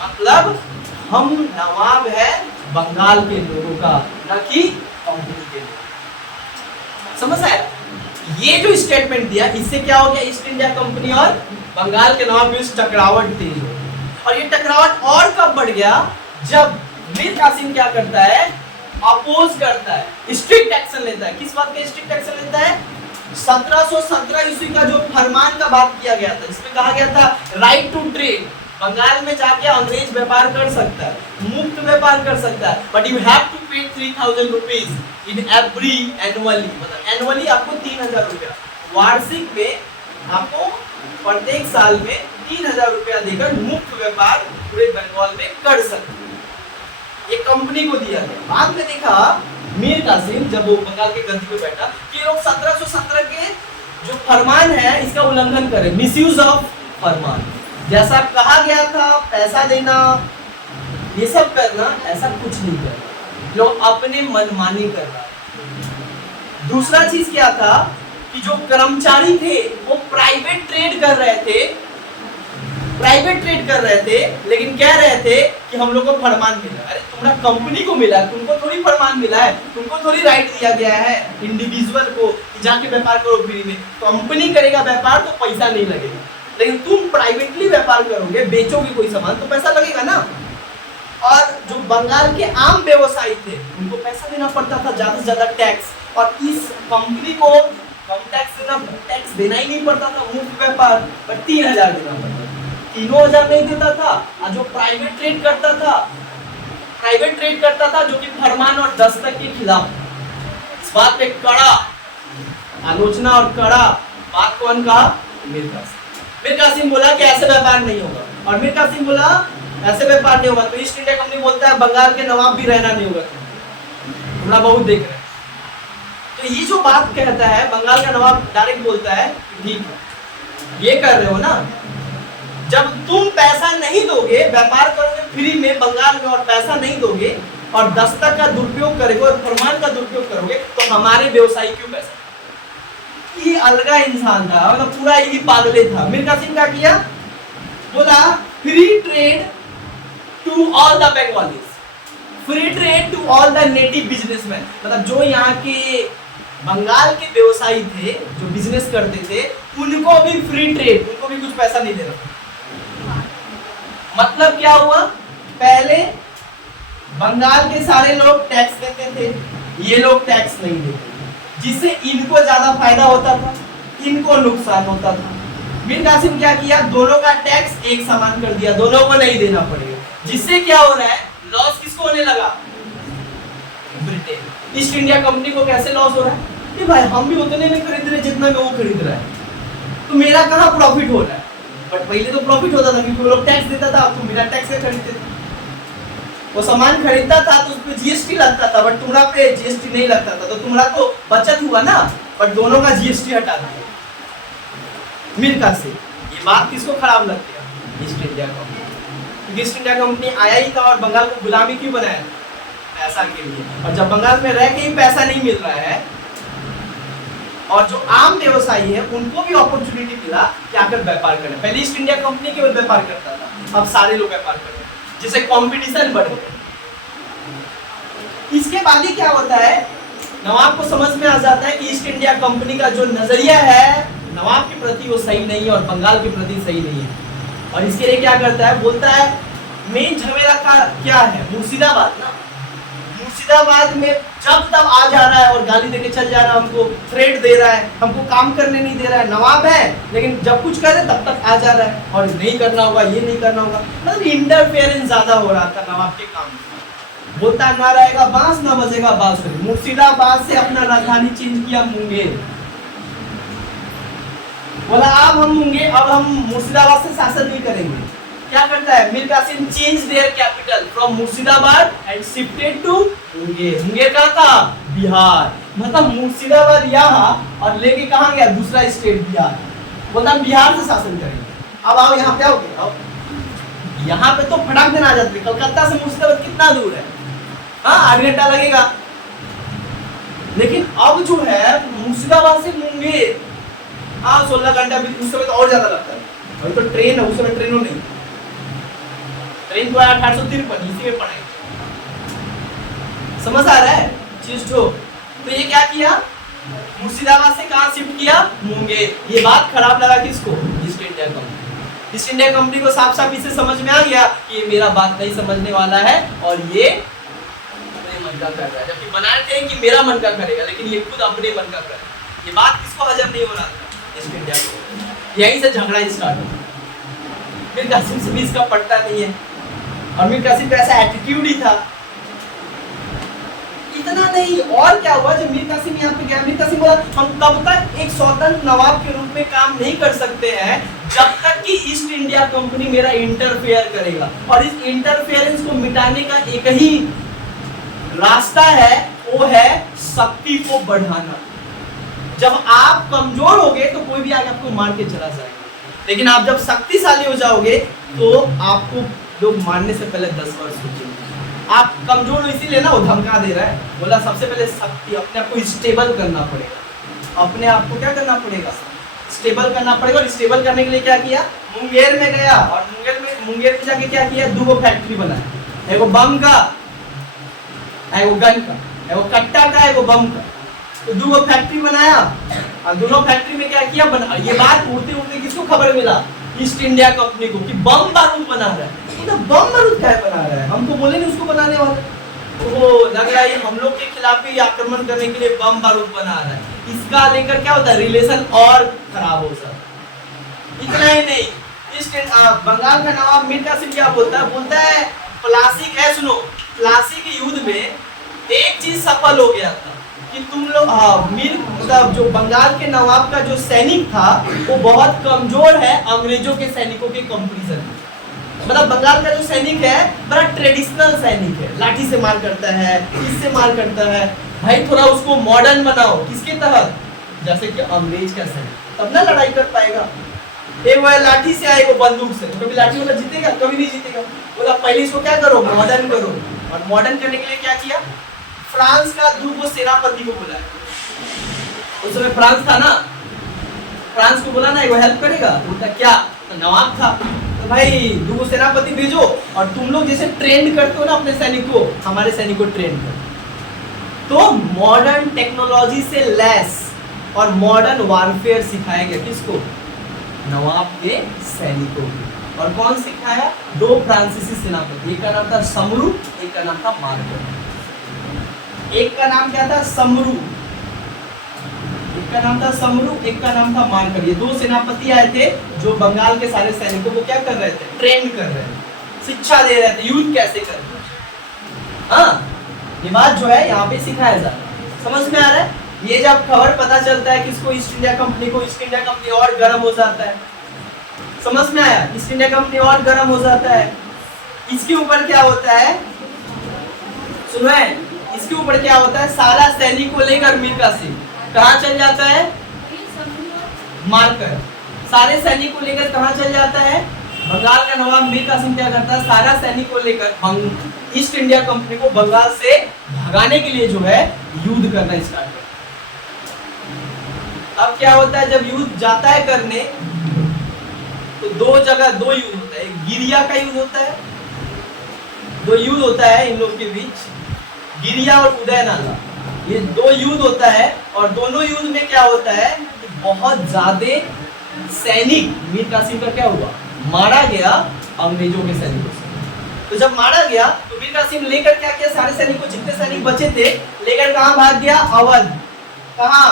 मतलब हम नवाब है बंगाल के लोगों का, ना कि कंपनी के लोग। समझ आया? ये जो स्टेटमेंट दिया, इससे क्या हो गया, ईस्ट इंडिया कंपनी और बंगाल के नवाब बीच टकरावट तेज हो। और ये टकरावट और कब बढ़ गया, जब मीर कासिम क्या करता है, अपोज करता है, स्ट्रिक्ट एक्शन लेता है। किस बात का स्ट्रिक्ट एक्शन लेता है, 1717 ईस्वी का जो फरमान का बात किया गया था, जिसमें कहा गया था राइट टू ट्रेड, बंगाल में जाके अंग्रेज व्यापार कर सकता है, मुक्त व्यापार कर सकता है, बट यू हैव टू पे 3000 रुपीज इन एवरी एनुअली, मतलब एनुअली आपको 3000 रुपया, वार्षिक में आपको प्रत्येक साल में 3000 रुपया देकर मुक्त व्यापार पूरे बंगाल में कर सकते हैं। एक कंपनी को दिया गया। बाद में देखा मीर कासिम जब वो बंगाल के गद्दी पे बैठा कि ये लोग 1717 के जो फरमान है इसका उल्लंघन करे, मिसयूज ऑफ फरमान। जैसा कहा गया था पैसा देना ये सब करना, ऐसा कुछ नहीं करना, जो अपने मनमानी कर रहा है। दूसरा चीज क्या था कि जो कर्मचारी थे वो प्राइवेट ट्रेड कर रहे थे, लेकिन कह रहे थे कि हम लोग को फरमान मिला। अरे तुम्हारा कंपनी को मिला, तुमको थोड़ी फरमान मिला है, तुमको थोड़ी राइट दिया गया है इंडिविजुअल को कि जाके व्यापार करो फ्री में। कंपनी करेगा व्यापार तो पैसा नहीं लगेगा, लेकिन तुम प्राइवेटली व्यापार करोगे, बेचोगे कोई सामान तो पैसा लगेगा ना। और जो बंगाल के आम व्यवसायी थे उनको पैसा देना पड़ता था ज्यादा से ज्यादा टैक्स, और इस कंपनी को कम टैक्स देना ही नहीं पड़ता था, मुफ्त व्यापार पर 3000 देना पड़ता था। 3000 नहीं देता था। और जो प्राइवेट ट्रेड करता था जो कि फरमान और दस्तक के खिलाफ, इस बात पे कड़ा आलोचना और कड़ा बात कौन कहा? मीर कासिम बोला कि ऐसे व्यापार नहीं होगा, और मीर कासिम बोला ऐसे व्यापार नहीं होगा तो ईस्ट इंडिया कंपनी बोलता है बंगाल के नवाब भी रहना नहीं होगा, थोड़ा बहुत देख रहे हैं। तो ये जो बात कहता है बंगाल का नवाब डायरेक्ट बोलता है ठीक है ये कर रहे हो ना, जब तुम पैसा नहीं दोगे, व्यापार करोगे फ्री में बंगाल में और पैसा नहीं दोगे और दस्तक का दुरुपयोग करोगे और फरमान का दुरुपयोग करोगे तो हमारे व्यवसायी क्यों पैसा? ये अलगा इंसान था, मतलब पूरा यही पागले था। मीर कासिम क्या किया? बोला free trade to all the Bengalis, free trade to all the native businessman, मतलब जो यहाँ के बंगाल के व्यवसायी थे जो बिजनेस करते थे उनको भी फ्री ट्रेड, उनको भी कुछ पैसा नहीं देना। मतलब क्या हुआ? पहले बंगाल के सारे लोग टैक्स देते थे, ये लोग टैक्स नहीं देते, जिससे इनको ज्यादा फायदा होता था, इनको नुकसान होता था। मीर कासिम क्या किया? दोनों का टैक्स एक समान कर दिया, दोनों को नहीं देना पड़ेगा, जिससे क्या हो रहा है? लॉस किसको होने लगा? ब्रिटेन। ईस्ट इंडिया कंपनी को कैसे लॉस हो रहा है? कि भाई हम भी उतने में खरीद रहे जितना में वो खरीद रहा है, तो मेरा कहाँ प्रॉफिट हो रहा है? बट पहले तो प्रॉफिट होता था क्योंकि वो लोग टैक्स देता था, अब तो बिना टैक्स के खरीदते थे। वो सामान खरीदता था तो उस पे जीएसटी लगता था, बट तुम्हारा पे जीएसटी नहीं लगता था, तो तुम्हारा तो बचत हुआ ना, बट दोनों का जीएसटी हटा दिया मीर कासिम। ये बात किसको खराब लगती है? ईस्ट इंडिया कंपनी, क्योंकि ईस्ट इंडिया कंपनी आया ही था और बंगाल को गुलामी क्यों बनाया? पैसा के लिए। और जब बंगाल में रह के ही पैसा नहीं मिल रहा है और जो आम व्यवसायी है उनको भी अपॉर्चुनिटी मिला कि आकर व्यापार करें। पहले ईस्ट इंडिया कंपनी केवल व्यापार करता था, अब सारे लोग व्यापार कर रहे हैं, जिससे कंपटीशन बढ़ गया। इसके बाद ही क्या होता है? नवाब को समझ में आ जाता है कि ईस्ट इंडिया कंपनी का जो नजरिया है नवाब के प्रति वो सही नहीं है और बंगाल के प्रति सही नहीं है। और इसके लिए क्या करता है? बोलता है मेन झमेला का क्या है? मुर्शिदाबाद ना, मुर्शिदाबाद में जब तब आ जा रहा है और गाली देके चल जा रहा है, हमको थ्रेट दे रहा है, हमको काम करने नहीं दे रहा है। नवाब है लेकिन जब कुछ करे तब तक आ जा रहा है और नहीं करना होगा, ये नहीं करना होगा, मतलब इंटरफेरेंस ज्यादा हो रहा था नवाब के काम में। बोलता ना रहेगा बांस ना बजेगा बांसुरी। मुर्शिदाबाद से अपना राजधानी चेंज किया मुंगेर, बोला अब हम मुर्शिदाबाद से शासन नहीं करेंगे। क्या करता है? Mir Qasim change their capital from Murshidabad and shifted to Munger. Munger कहाँ था? बिहार। मतलब मुर्शिदाबाद यहाँ और लेके कहाँ गया? दूसरा स्टेट बिहार। बोलता बिहार से शासन करेंगे। अब आओ यहाँ पे, आओगे आओ, यहाँ पे तो फटाक दिन आ जाते। कलकत्ता से मुर्शिदाबाद कितना दूर है? हाँ 8 घंटा लगेगा। लेकिन अब जो है मुर्शिदाबाद से मुंगेर 16 घंटा, उस समय तो और ज्यादा लगता है। अभी तो ट्रेन है, उस समय ट्रेनों नहीं, ट्रेन तो 1853 इसी में पढ़े। समझ आ रहा है चीज? तो ये क्या किया? मुर्शिदाबाद से कहाँ शिफ्ट किया? मुंगेर। ये बात खराब लगा किसको? East India company. East India company को साफ साफ इसे समझ में आ गया कि ये मेरा बात नहीं समझने वाला है और ये अपने मन का कर रहा है, जबकि बनाए थे कि मेरा मन का करेगा, लेकिन ये खुद अपने मन का कर रहा है। ये बात किसको हजम नहीं हो रहा था? ईस्ट इंडिया को। यहीं से झगड़ा स्टार्ट हुआ। मीर कासिम से भी इसका पटता नहीं है और मीर कासिम का ऐसा एटीट्यूड ही था। इतना नहीं, और क्या हुआ जब मीर कासिम यहाँ पे गया, मीर कासिम बोला हम तब तक एक स्वतंत्र नवाब के रूप में काम नहीं कर सकते हैं जब तक कि ईस्ट इंडिया कंपनी मेरा इंटरफेयर करेगा, और इस इंटरफेरेंस को मिटाने का एक ही रास्ता है, वो है शक्ति को बढ़ाना। जब आप कमजोर होगे तो कोई भी आगे आपको मार के चला जाएगा, लेकिन आप जब शक्तिशाली हो जाओगे तो आपको लोग मारने से पहले 10 बार सोचेंगे। आप कमजोर हो इसीलिए ना वो धमका दे रहा है, बोला सबसे पहले शक्ति, अपने आप को स्टेबल करना पड़ेगा, अपने आप को क्या करना पड़ेगा, स्टेबल करना पड़ेगा। और स्टेबल करने के लिए क्या किया, मुंगेर में गया, और मुंगेर में जाके क्या किया, 2 फैक्ट्री बनाया, एगो बम का, एगो गन का, एगो कट्टा का, एगो बम का। तो 2 फैक्ट्री बनाया, और दोनों फैक्ट्री में क्या किया, ये बात उड़ते उड़ते किसको खबर मिला, ईस्ट इंडिया कंपनी को, कि बम बारूद बना रहा है। तो बम बारूद क्या बना रहा है, हम तो बोले नहीं उसको बनाने वाले, तो वो लग रहा है हम लोग के खिलाफ ही आक्रमण करने के लिए बम बारूद बना रहा है। इसका लेकर क्या होता है, रिलेशन और खराब हो सकता है। इतना ही नहीं, ईस्ट बंगाल का नवाब मीर कासिम क्या बोलता है प्लासी है, सुनो, प्लासी के युद्ध में एक चीज सफल हो गया था कि तुम लोग मतलब जो बंगाल के नवाब का जो सैनिक था वो बहुत कमजोर है अंग्रेजों के सैनिकों के कंपैरिजन में। मतलब बंगाल का जो सैनिक है बड़ा ट्रेडिशनल सैनिक है, लाठी से मार करता है, इससे मार करता है। भाई थोड़ा उसको मॉडर्न बनाओ, किसके तहत, जैसे कि अंग्रेज का सैनिक, तब ना लड़ाई कर पाएगा। एक वो लाठी से आए, वो बंदूक से, कभी लाठी वाला जीतेगा, कभी नहीं जीतेगा। बोला पहले इसको क्या करो, मॉडर्न करो। और मॉडर्न करने के लिए क्या किया, फ्रांस का 2 सेनापति को बुलाया। उस समय फ्रांस था ना, फ्रांस को बोला ना वो हेल्प करेगा, बोलता क्या, तो नवाब था, तो भाई 2 सेनापति भेजो, और तुम लोग जैसे ट्रेन करते हो ना अपने सैनिक को, हमारे सैनिक को ट्रेन करो। तो मॉडर्न टेक्नोलॉजी से लैस और मॉडर्न वारफेयर सिखाया गया, किसको, नवाब के सैनिकों को। और कौन सिखाया, 2 फ्रांसीसी सेनापति, एक का नाम था समरू, एक का नाम था मार्को। एक का नाम क्या था, समरू, एक का नाम था समरू, एक का नाम था मार्कर। ये 2 सेनापति आए थे जो बंगाल के सारे सैनिकों को क्या कर रहे थे, ट्रेन कर रहे थे, शिक्षा दे रहे थे, युद्ध कैसे करना है। हाँ, ये बात जो है यहाँ पे सिखाया जा रहा है, समझ में आ रहा है। ये जब खबर पता चलता है किसको, ईस्ट इंडिया कंपनी को, ईस्ट इंडिया कंपनी और गर्म हो जाता है, समझ में आया, ईस्ट इंडिया कंपनी और गर्म हो जाता है। इसके ऊपर क्या होता है, सुनो, इसके ऊपर क्या होता है, सारा सैनिक को लेकर मीर कासिम कहाँ चल जाता है, मारकर। सारे सैनिक को लेकर कहाँ चल जाता है, बंगाल का नवाब मीर कासिम क्या करता है, सारा सैनिक को लेकर ईस्ट इंडिया कंपनी को बंगाल से भगाने के लिए जो है युद्ध करना स्टार्ट करता है। अब क्या होता है, जब युद्ध जाता है करने तो 2 जगह 2 युद्ध होता है, गिरिया का युद्ध होता है, 2 युद्ध होता है इन लोग के बीच, गिरिया और उदयनाला, ये 2 युद्ध होता है। और दोनों युद्ध में क्या होता है, बहुत ज्यादा सैनिक मीर कासिम का क्या हुआ, मारा गया अंग्रेजों के सैनिकों से। तो जब मारा गया तो मीर कासिम लेकर क्या किया, सारे सैनिक को, जितने सैनिक बचे थे लेकर कहाँ भाग गया, अवध। कहाँ,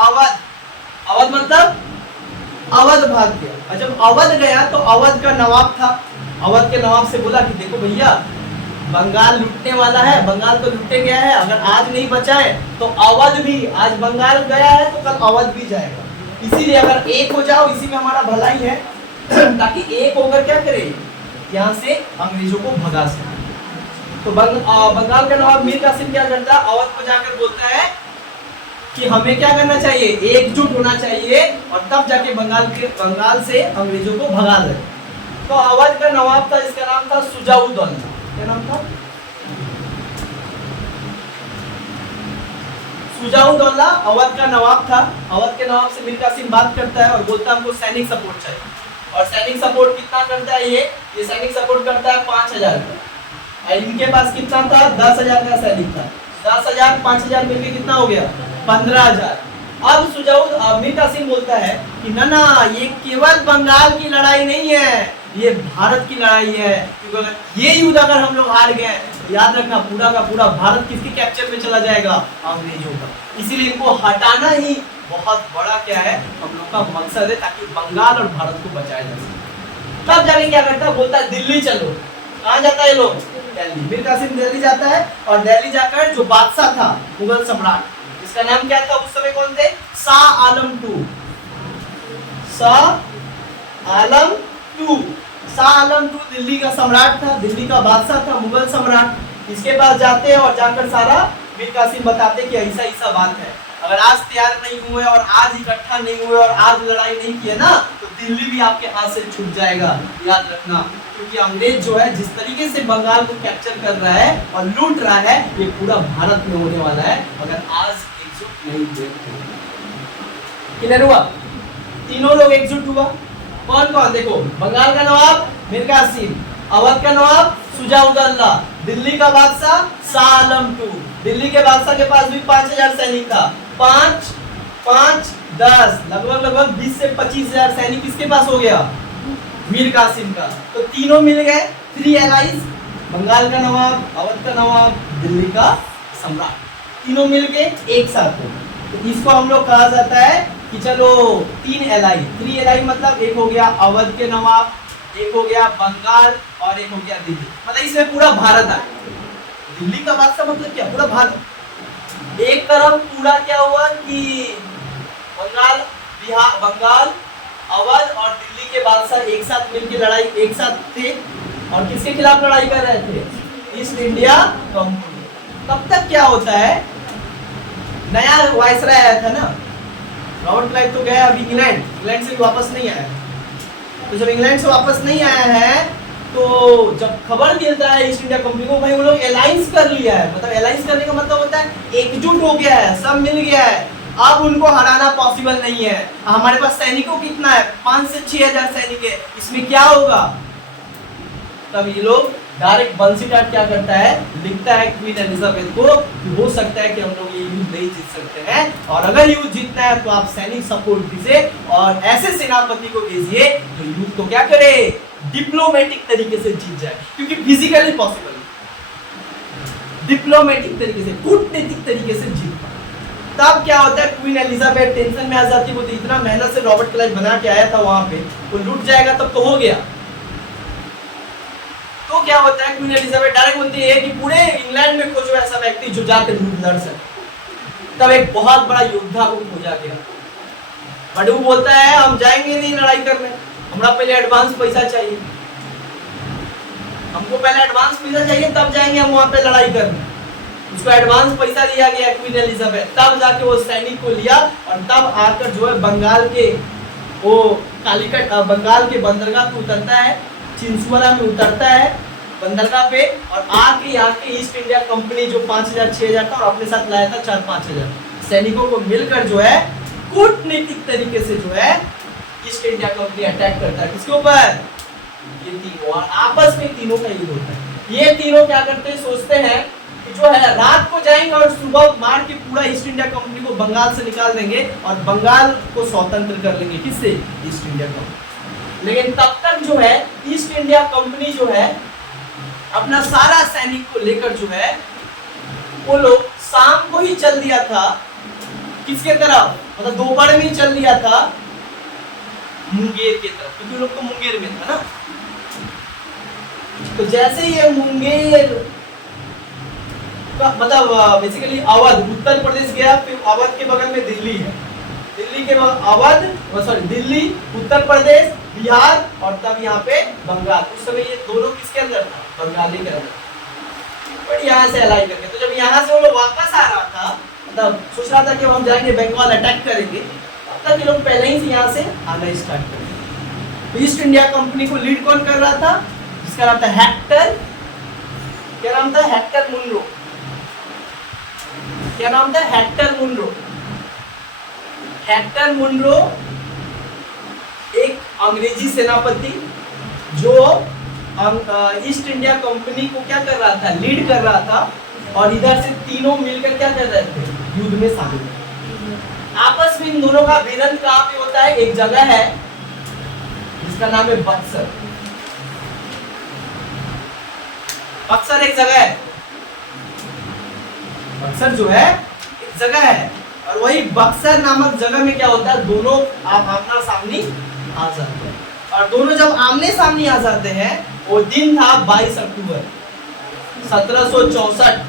अवध, अवध मतलब अवध भाग गया। और जब अवध गया तो अवध का नवाब था, अवध के नवाब से बोला कि देखो भैया बंगाल लूटने वाला है, बंगाल तो लूटे गया है, अगर आज नहीं बचाए तो अवध भी, आज बंगाल गया है तो कल अवध भी जाएगा, इसीलिए अगर एक हो जाओ, इसी में हमारा भलाई है, ताकि एक होकर क्या करे, यहाँ से अंग्रेजों को भगा सके। तो बंगाल का नवाब मीर कासिम क्या करता है, अवध को जाकर बोलता है कि हमें क्या करना चाहिए, एकजुट होना चाहिए, और तब जाके बंगाल से अंग्रेजों को भगा दे। तो अवध का नवाब था, इसका नाम था सुजाउद्दौला। क्या नाम था, सुजाउद्दौला अवध का नवाब था। अवध के नवाब से मीर कासिम बात करता है और बोलता है हमको सैनिक सपोर्ट चाहिए। और सैनिक सपोर्ट कितना करता है, ये सैनिक सपोर्ट करता है 5000 का। और इनके पास कितना था, 10,000 का सैनिक था। 10,000 5,000 मिलके कितना हो गया, 15,000। अब मीर कासिम बोलता है कि ना ये केवल बंगाल की लड़ाई नहीं है, ये भारत की लड़ाई है, क्योंकि ये युद्ध अगर हम लोग हार गए तो याद रखना पूरा का पूरा भारत किसके कैप्चर में चला जाएगा, अंग्रेजों का। इसीलिए इनको हटाना ही बहुत बड़ा क्या है, हम लोग का मकसद है, ताकि बंगाल और भारत को बचाया जा सके। तब जाके क्या करता है, बोलता है दिल्ली चलो। कहाँ जाता है ये लोग? दिल्ली। मीर कासिम दिल्ली जाता है और दिल्ली जाकर जो बादशाह था मुगल सम्राट, इसका नाम क्या था उस समय, कौन थे? Shah Alam two. Shah Alam two. Shah Alam two Delhi का सम्राट था, दिल्ली का बादशाह था, मुगल सम्राट। इसके पास जाते हैं और जाकर सारा मीर कासिम बताते कि ऐसा ऐसा बात है, अगर आज तैयार नहीं हुए और आज इकट्ठा नहीं हुए और आज लड़ाई नहीं किए ना तो दिल्ली भी आपके हाथ से छूट जाएगा, याद रखना। क्योंकि अंग्रेज जो है जिस तरीके से बंगाल को कैप्चर कर रहा है और लूट रहा है, ये पूरा भारत में होने वाला है अगर आज एकजुट नहीं हुए। क्लियर हुआ? तीनों लोग एकजुट हुआ। कौन कौन? देखो, बंगाल का नवाब मीर कासिम, अवध का नवाब शुजाउद्दौला, दिल्ली का बादशाह शाह आलम टू। दिल्ली के बादशाह के पास भी 5000 सैनिक था। 5 5 10 लगभग 20 से 25,000 सैनिक किसके पास हो गया? मीर कासिम का। तो तीनों मिल गए, 3 एलाइज, बंगाल का नवाब, अवध का नवाब, दिल्ली का सम्राट, तीनों मिल के एक साथ हो। तो इसको हम लोग कहा जाता है कि चलो 3 एलाई, 3 एलाई मतलब एक हो गया अवध के नवाब, एक हो गया बंगाल और एक हो गया दिल्ली। मतलब इसमें पूरा भारत आ गया। दिल्ली का बादशाह मतलब क्या? पूरा भारत। एक तरफ पूरा क्या हुआ कि बंगाल, बिहार, बंगाल, अवध और दिल्ली के बादशाह एक साथ मिलकर लड़ाई, एक साथ थे और किसके खिलाफ लड़ाई कर रहे थे? East India company. तब तक क्या होता है, नया वायसराय आया था ना, रॉबर्ट क्लाइव तो गया अभी इंग्लैंड से वापस नहीं आया। तो जब इंग्लैंड से वापस नहीं आया है तो जब खबर मिलता है ईस्ट इंडिया कंपनी को, भाई वो लोग अलायंस कर लिया है। मतलब अलायंस करने का मतलब होता है एकजुट हो गया है, सब मिल गया है, अब उनको हराना पॉसिबल नहीं है। हमारे पास सैनिकों कितना है? 5 से 6,000 सैनिक है, इसमें क्या होगा? तब ये लोग डायरेक्ट बंसीघाट क्या करता है, लिखता है क्वीन एलिजाबेथ को कि हो सकता है कि हम लोग ये युद्ध नहीं जीत सकते हैं, और अगर युद्ध जीतना है तो आप सैनिक सपोर्ट दीजिए और ऐसे सेनापति को भेजिए जो युद्ध को क्या करे, डिप्लोमेटिक तरीके से जीत जाए। क्योंकि फिजिकली पॉसिबल, डिप्लोमेटिक तरीके से, कूटनीतिक तरीके से जीत पाए। तब क्या होता है, क्वीन एलिजाबेथ टेंशन में आ जाती है, वो इतना मेहनत से रॉबर्ट क्लाइव बना के आया था वहां पे, वो लूट जाएगा तब तो हो गया। तो क्या होता है, क्वीन एलिजाबेथ डायरेक्ट बोलती है कि पूरे इंग्लैंड में खोजो ऐसा व्यक्ति जो जाकर युद्ध लड़ सके। तब एक बहुत बड़ा योद्धा को खोजा गया, बट वो बोलता है हम जाएंगे नहीं लड़ाई करने, हमरा पहले एडवांस पैसा चाहिए, हमको पहले एडवांस पैसा चाहिए तब जाएंगे हम वहां पे लड़ाई करने। उसको एडवांस पैसा दिया गया क्वीन एलिजाबेथ, तब जाके वो सैनिक को लिया और तब आकर जो है बंगाल के वो कालीकट, बंगाल के बंदरगाह पे उतरता है, चिंसवाड़ा में उतरता है बंदरगाह पे, और आके ईस्ट इंडिया कंपनी जो 5,000-6,000 था और अपने साथ लाया था 4-5,000 सैनिकों को मिलकर जो है कूटनीतिक तरीके से जो है ईस्ट इंडिया कंपनी अटैक करता है। किसके ऊपर? ये तीनों, और आपस में तीनों का युद्ध होता है। ये तीनों क्या करते हैं, सोचते हैं कि जो है रात को जाएंगे और सुबह मार के पूरा ईस्ट इंडिया कंपनी को बंगाल से निकाल देंगे और बंगाल को स्वतंत्र कर लेंगे। किससे? East India company. लेकिन तब तक जो है ईस्ट इंडिया कंपनी जो है अपना सारा सैनिक को लेकर जो है वो लोग शाम को ही चल दिया था, किसके तरफ, मतलब दोपहर में ही चल दिया था मुंगेर के तरफ, क्योंकि लोग तो मुंगेर में था ना। तो जैसे ये मुंगेर का मतलब बेसिकली अवध, उत्तर प्रदेश गया, फिर अवध के बगल में दिल्ली है, दिल्ली के अवध, सॉरी दिल्ली, उत्तर प्रदेश, बिहार और तब यहाँ पे बंगाल। उस समय ये दोनों किसके अंदर था? बंगाली के अंदर। बट यहाँ से अलाई करके, तो जब यहाँ से वो लोग वापस आ रहा था, मतलब सोच रहा था कि हम जाएंगे बंगाल अटैक करेंगे, तब तक ये लोग पहले ही से यहाँ से आना स्टार्ट कर दिया। तो ईस्ट इंडिया कंपनी को लीड कौन कर रहा था? जिसका नाम था हेक्टर, क्या नाम था? Hector Munro. क्या नाम था? Hector Munro. हेक्टर मुनरो एक अंग्रेजी सेनापति जो ईस्ट इंडिया कंपनी को क्या कर रहा था? लीड कर रहा था, और इधर से तीनों मिलकर क्या कर रहे थे? युद्ध में शामिल। आपस में इन दोनों का भिड़ंत कहाँ पे होता है? एक जगह है जिसका नाम है बक्सर। बक्सर एक जगह है, बक्सर जो है एक जगह है, और वही बक्सर नामक जगह में क्या होता है? दोनों आप आमना सामनी आ जाते हैं। और दोनों जब आमने सामने आ जाते हैं, वो दिन था 22 अक्टूबर 1764।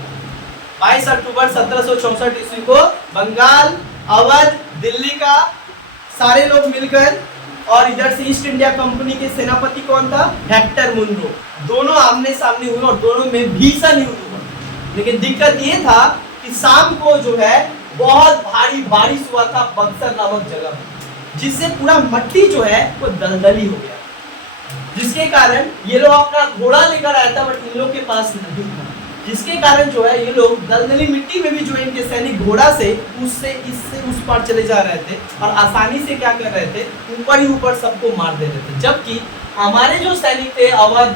22 अक्टूबर 1764 ईस्वी को बंगाल, अवध, दिल्ली का सारे लोग मिलकर, और इधर से ईस्ट इंडिया कंपनी के सेनापति कौन था, हेक्टर मुनरो, दोनों आमने सामने हुए और दोनों में भीषण युद्ध हुआ। लेकिन दिक्कत ये था कि शाम को जो है बहुत भारी बारिश हुआ था बक्सर नामक जगह में, जिससे पूरा मट्टी जो है वो दलदली हो गया, जिसके कारण ये लोग अपना घोड़ा लेकर आया था, बट इन लोग के पास नहीं था, जिसके कारण जो है ये लोग दलदली मिट्टी में भी जो इनके सैनिक घोड़ा से उससे इससे उस पार चले जा रहे थे और आसानी से क्या कर रहे थे, ऊपर ही ऊपर सबको मार दे रहे थे। जबकि हमारे जो सैनिक थे अवध,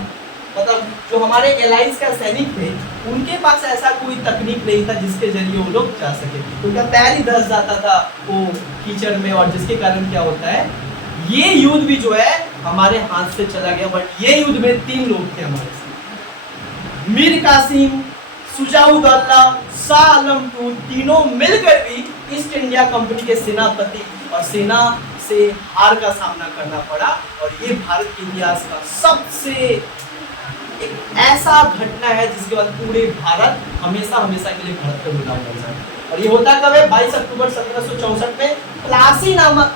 मतलब जो हमारे एलाइंस का सैनिक थे, उनके पास ऐसा कोई तकनीक नहीं था जिसके जरिए वो लोग जा सके, उनका पैर ही धंस जाता था वो कीचड़ में, और जिसके कारण क्या होता है, ये युद्ध भी जो है हमारे हाथ से चला गया। बट ये युद्ध में 3 लोग थे हमारे साथ, मीर कासिम, सुजाउद्दौला, शाह आलम II, तीनों मिलकर भी ईस्ट इंडिया कंपनी के सेनापति और सेना से हार का सामना करना पड़ा। और ये भारत के इतिहास का सबसे एक ऐसा घटना है जिसके बाद पूरे भारत हमेशा हमेशा के लिए भारत पर गुलाम बन जाता है। और ये होता कब है, 22 अक्टूबर 1764 में प्लासी नामक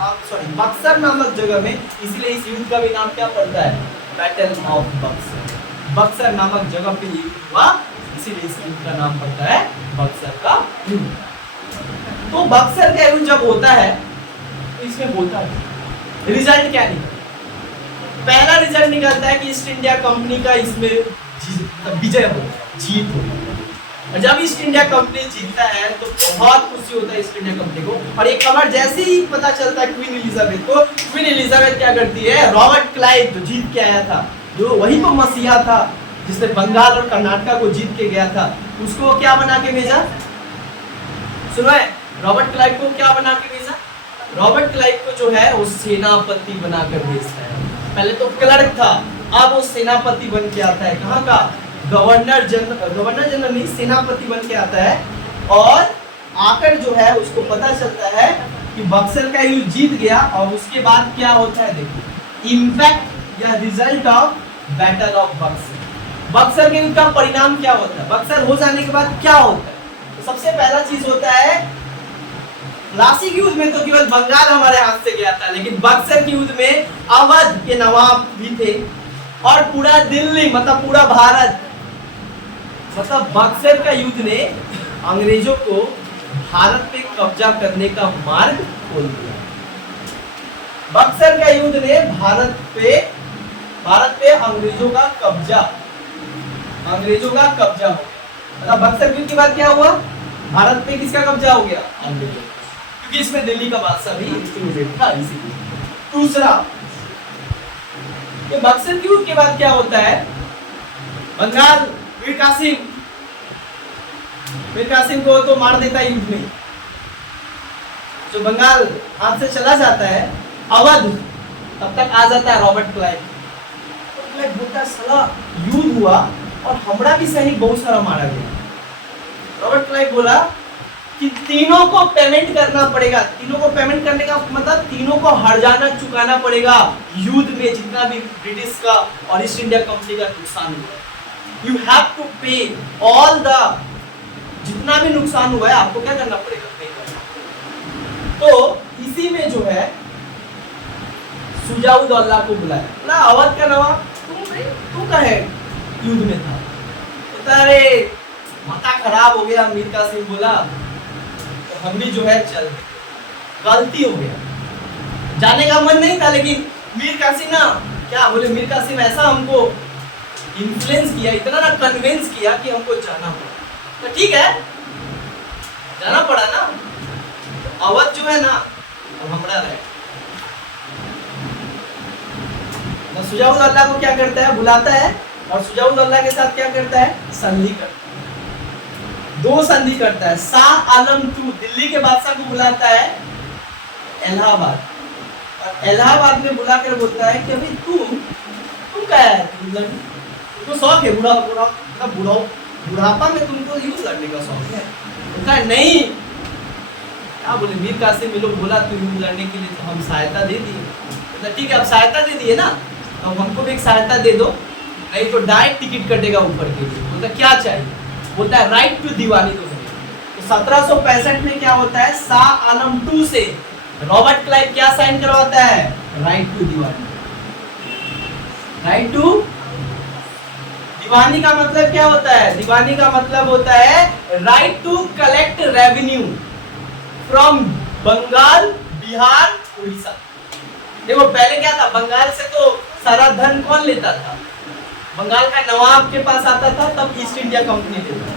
बक्सर नामक जगह में। इसलिए इस युद्ध का भी नाम क्या पड़ता है, बैटल ऑफ बक्सर। बक्सर नामक जगह पे युद्ध हुआ, इसीलिए इस युद्ध का नाम पड़ता है बक्सर का युद्ध। तो बक्सर का युद्ध जब होता है तो इसमें होता है रिजल्ट क्या निकलता है, पहला रिजल्ट निकलता है कि ईस्ट इंडिया कंपनी का इसमें विजय हो, जीत हो। और जब ईस्ट इंडिया कंपनी जीतता है तो बहुत खुशी होता है ईस्ट इंडिया कंपनी को। और एक खबर जैसे ही पता चलता है क्वीन एलिजाबेथ को, क्वीन एलिजाबेथ क्या करती है, रॉबर्ट क्लाइव जो जीत के आया था, जो वही तो मसीहा था जिसने बंगाल और कर्नाटक को जीत के गया था, उसको क्या बना के भेजा, सुनो है, रॉबर्ट क्लाइव को क्या बना के भेजा, रॉबर्ट क्लाइव को जो है वो सेनापति बनाकर भेजता है। पहले तो क्लर्क था, अब वो सेनापति बन के आता है, कहाँ का, गवर्नर जनरल नहीं, सेनापति बन के आता है। और आकर जो है उसको पता चलता है कि बक्सर का युद्ध जीत गया। और उसके बाद क्या होता है, देखिए इम्पैक्ट या result of battle of Buxar. Buxar के युद्ध का परिणाम क्या होता है, बक्सर हो जाने के बाद क्या होता है, तो सबसे पहला चीज होता है, प्लासी के युद्ध में तो केवल बंगाल हमारे हाथ से गया था, लेकिन बक्सर के युद्ध में अवध के नवाब भी थे और पूरा दिल्ली, मतलब पूरा भारत, मतलब बक्सर का युद्ध ने अंग्रेजों को भारत पे कब्जा करने का मार्ग खोल दिया। बक्सर का युद्ध ने भारत पे अंग्रेजों का कब्जा हो गया। मतलब बक्सर युद्ध के बाद क्या हुआ, भारत पे किसका कब्जा हो गया, अंग्रेजों, क्योंकि इसमें दिल्ली का बादशाह भी था। इसीलिए दूसरा, तो बक्सर के युद्ध के बाद क्या होता है, बंगाल मीर कासिम को तो मार देता है युद्ध में, जो बंगाल हाथ से चला जाता है। अवध तब तक आ जाता है रॉबर्ट क्लाइव। बोलता साला युद्ध हुआ और हमारा भी सैनिक बहुत सारा मारा गया। रॉबर्ट क्लाइव बोला कि तीनों को पेमेंट करना पड़ेगा। तीनों को पेमेंट करने का मतलब तीनों को हर्जाना चुकाना पड़ेगा युद्ध में जितना भी ब्रिटिश का और ईस्ट इंडिया कंपनी का नुकसान हुआ। यू हैव टू पे ऑल द, जितना भी नुकसान हुआ है आपको क्या करना पड़ेगा, पे करना। तो इसी में जो है सुजाउद्दौला को बुलाया, बोला अवध का नवाब तू कहे युद्ध में था, तो अरे माथा खराब हो गया। मीर कासिम बोला तो हम भी जो है चल, गलती हो गया, जाने का मन नहीं था, लेकिन मीर कासिम ना क्या बोले, मीर कासिम ऐसा हमको इन्फ्लुएंस किया, इतना ना कन्विंस किया कि हमको जाना पड़ा। तो ठीक है, जाना पड़ा ना, तो अवध जो है ना अब हमारा रहे। तो सुजाउद्दौला को क्या करता है, बुलाता है और सुजाउद्दौला के साथ क्या करता है, संधि करता है। 2 संधि करता है। शाह आलम II दिल्ली के बादशाह को बुलाता है इलाहाबाद, और इलाहाबाद में बुलाकर बोलता है कि अभी तुम क्या है, तुमको शौक है बुढ़ापा में तुमको युद्ध लड़ने का शौक है? बोलता है नहीं, क्या बोले मीर कासिम, ये लोग बोला तू युद्ध लड़ने के लिए, तो हम सहायता दे दिए। तो ठीक है, अब सहायता दे दिए ना, तो अब हमको भी एक सहायता दे दो, नहीं तो डायरेक्ट टिकट कटेगा ऊपर के लिए। बोलता क्या चाहिए, बोलता है राइट टू दीवानी दो। तो 1765 में क्या होता है, शाह आलम II से रॉबर्ट क्लाइव क्या साइन करवाता है, right to Diwani. Right to Diwani का मतलब क्या होता है, दीवानी का मतलब होता है right to collect revenue from Bengal, Bihar, Orissa. देखो पहले क्या था, बंगाल से तो सारा धन कौन लेता था, बंगाल का नवाब के पास आता था, तब ईस्ट इंडिया कंपनी लेता था।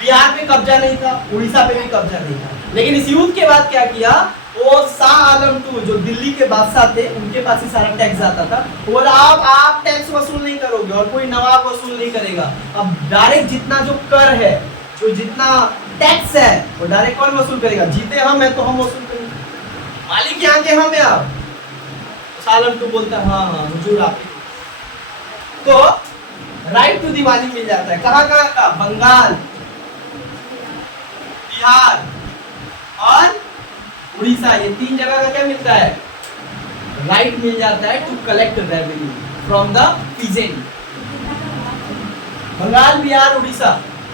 बिहार पे कब्जा नहीं था, उड़ीसा पे भी कब्जा नहीं था। लेकिन इस युद्ध के बाद क्या किया, वो शाह आलम II जो दिल्ली के बादशाह थे, उनके पास ही सारा टैक्स आता था। वो बोला आप टैक्स वसूल नहीं करोगे और कोई नवाब वसूल नहीं करेगा। अब डायरेक्ट जितना जो कर है, जो जितना टैक्स है, वो डायरेक्ट कौन वसूल करेगा, जीते हम है तो हम वसूल करेंगे, मालिक यहाँ के हम है। आप शाह आलम II बोलता है हाँ हाँ हुजूर आप, तो राइट टू दीवानी मिल जाता है। कहाँ कहाँ का, बंगाल, बिहार और उड़ीसा, ये 3 जगह का क्या मिलता है, राइट मिल जाता है to collect revenue from the peasant. Bengal, Bihar, Orissa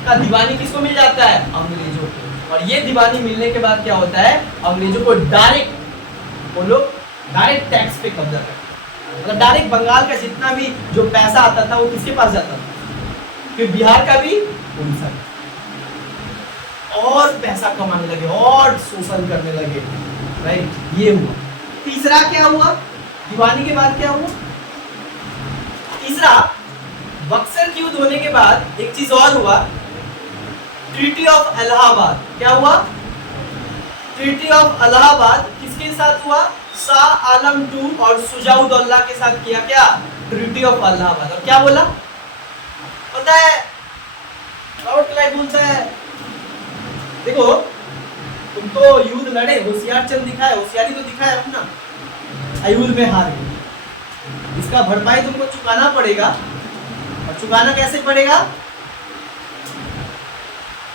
का दीवानी किसको मिल जाता है, अंग्रेजों को। और ये दीवानी मिलने के बाद क्या होता है, अंग्रेजों को डायरेक्ट वो लोग डायरेक्ट टैक्स पे कब्जा करते हैं। मतलब डायरेक्ट बंगाल का जितना भी जो पैसा आता था वो किसके पास जाता था, फिर बिहार का भी, उड़ीसा का, और पैसा कमाने लगे और शोषण करने लगे। राइट, ये हुआ। तीसरा क्या हुआ, दीवानी के बाद क्या हुआ, तीसरा बक्सर की युद्ध होने के बाद एक चीज और हुआ, ट्रीटी ऑफ इलाहाबाद। क्या हुआ, ट्रीटी ऑफ इलाहाबाद किसके साथ हुआ, शाह आलम II और शुजाउद्दौला के साथ किया, क्या, ट्रीटी ऑफ इलाहाबाद। और क्या बोला पता है, रॉबर्ट क्लाइव बोलता है देखो तुम तो युद्ध लड़े, होशियार चंद दिखाए, होशियारी तो दिखाए अपना, युद्ध में हार गए, इसका भरपाई तुमको चुकाना पड़ेगा। और चुकाना कैसे पड़ेगा,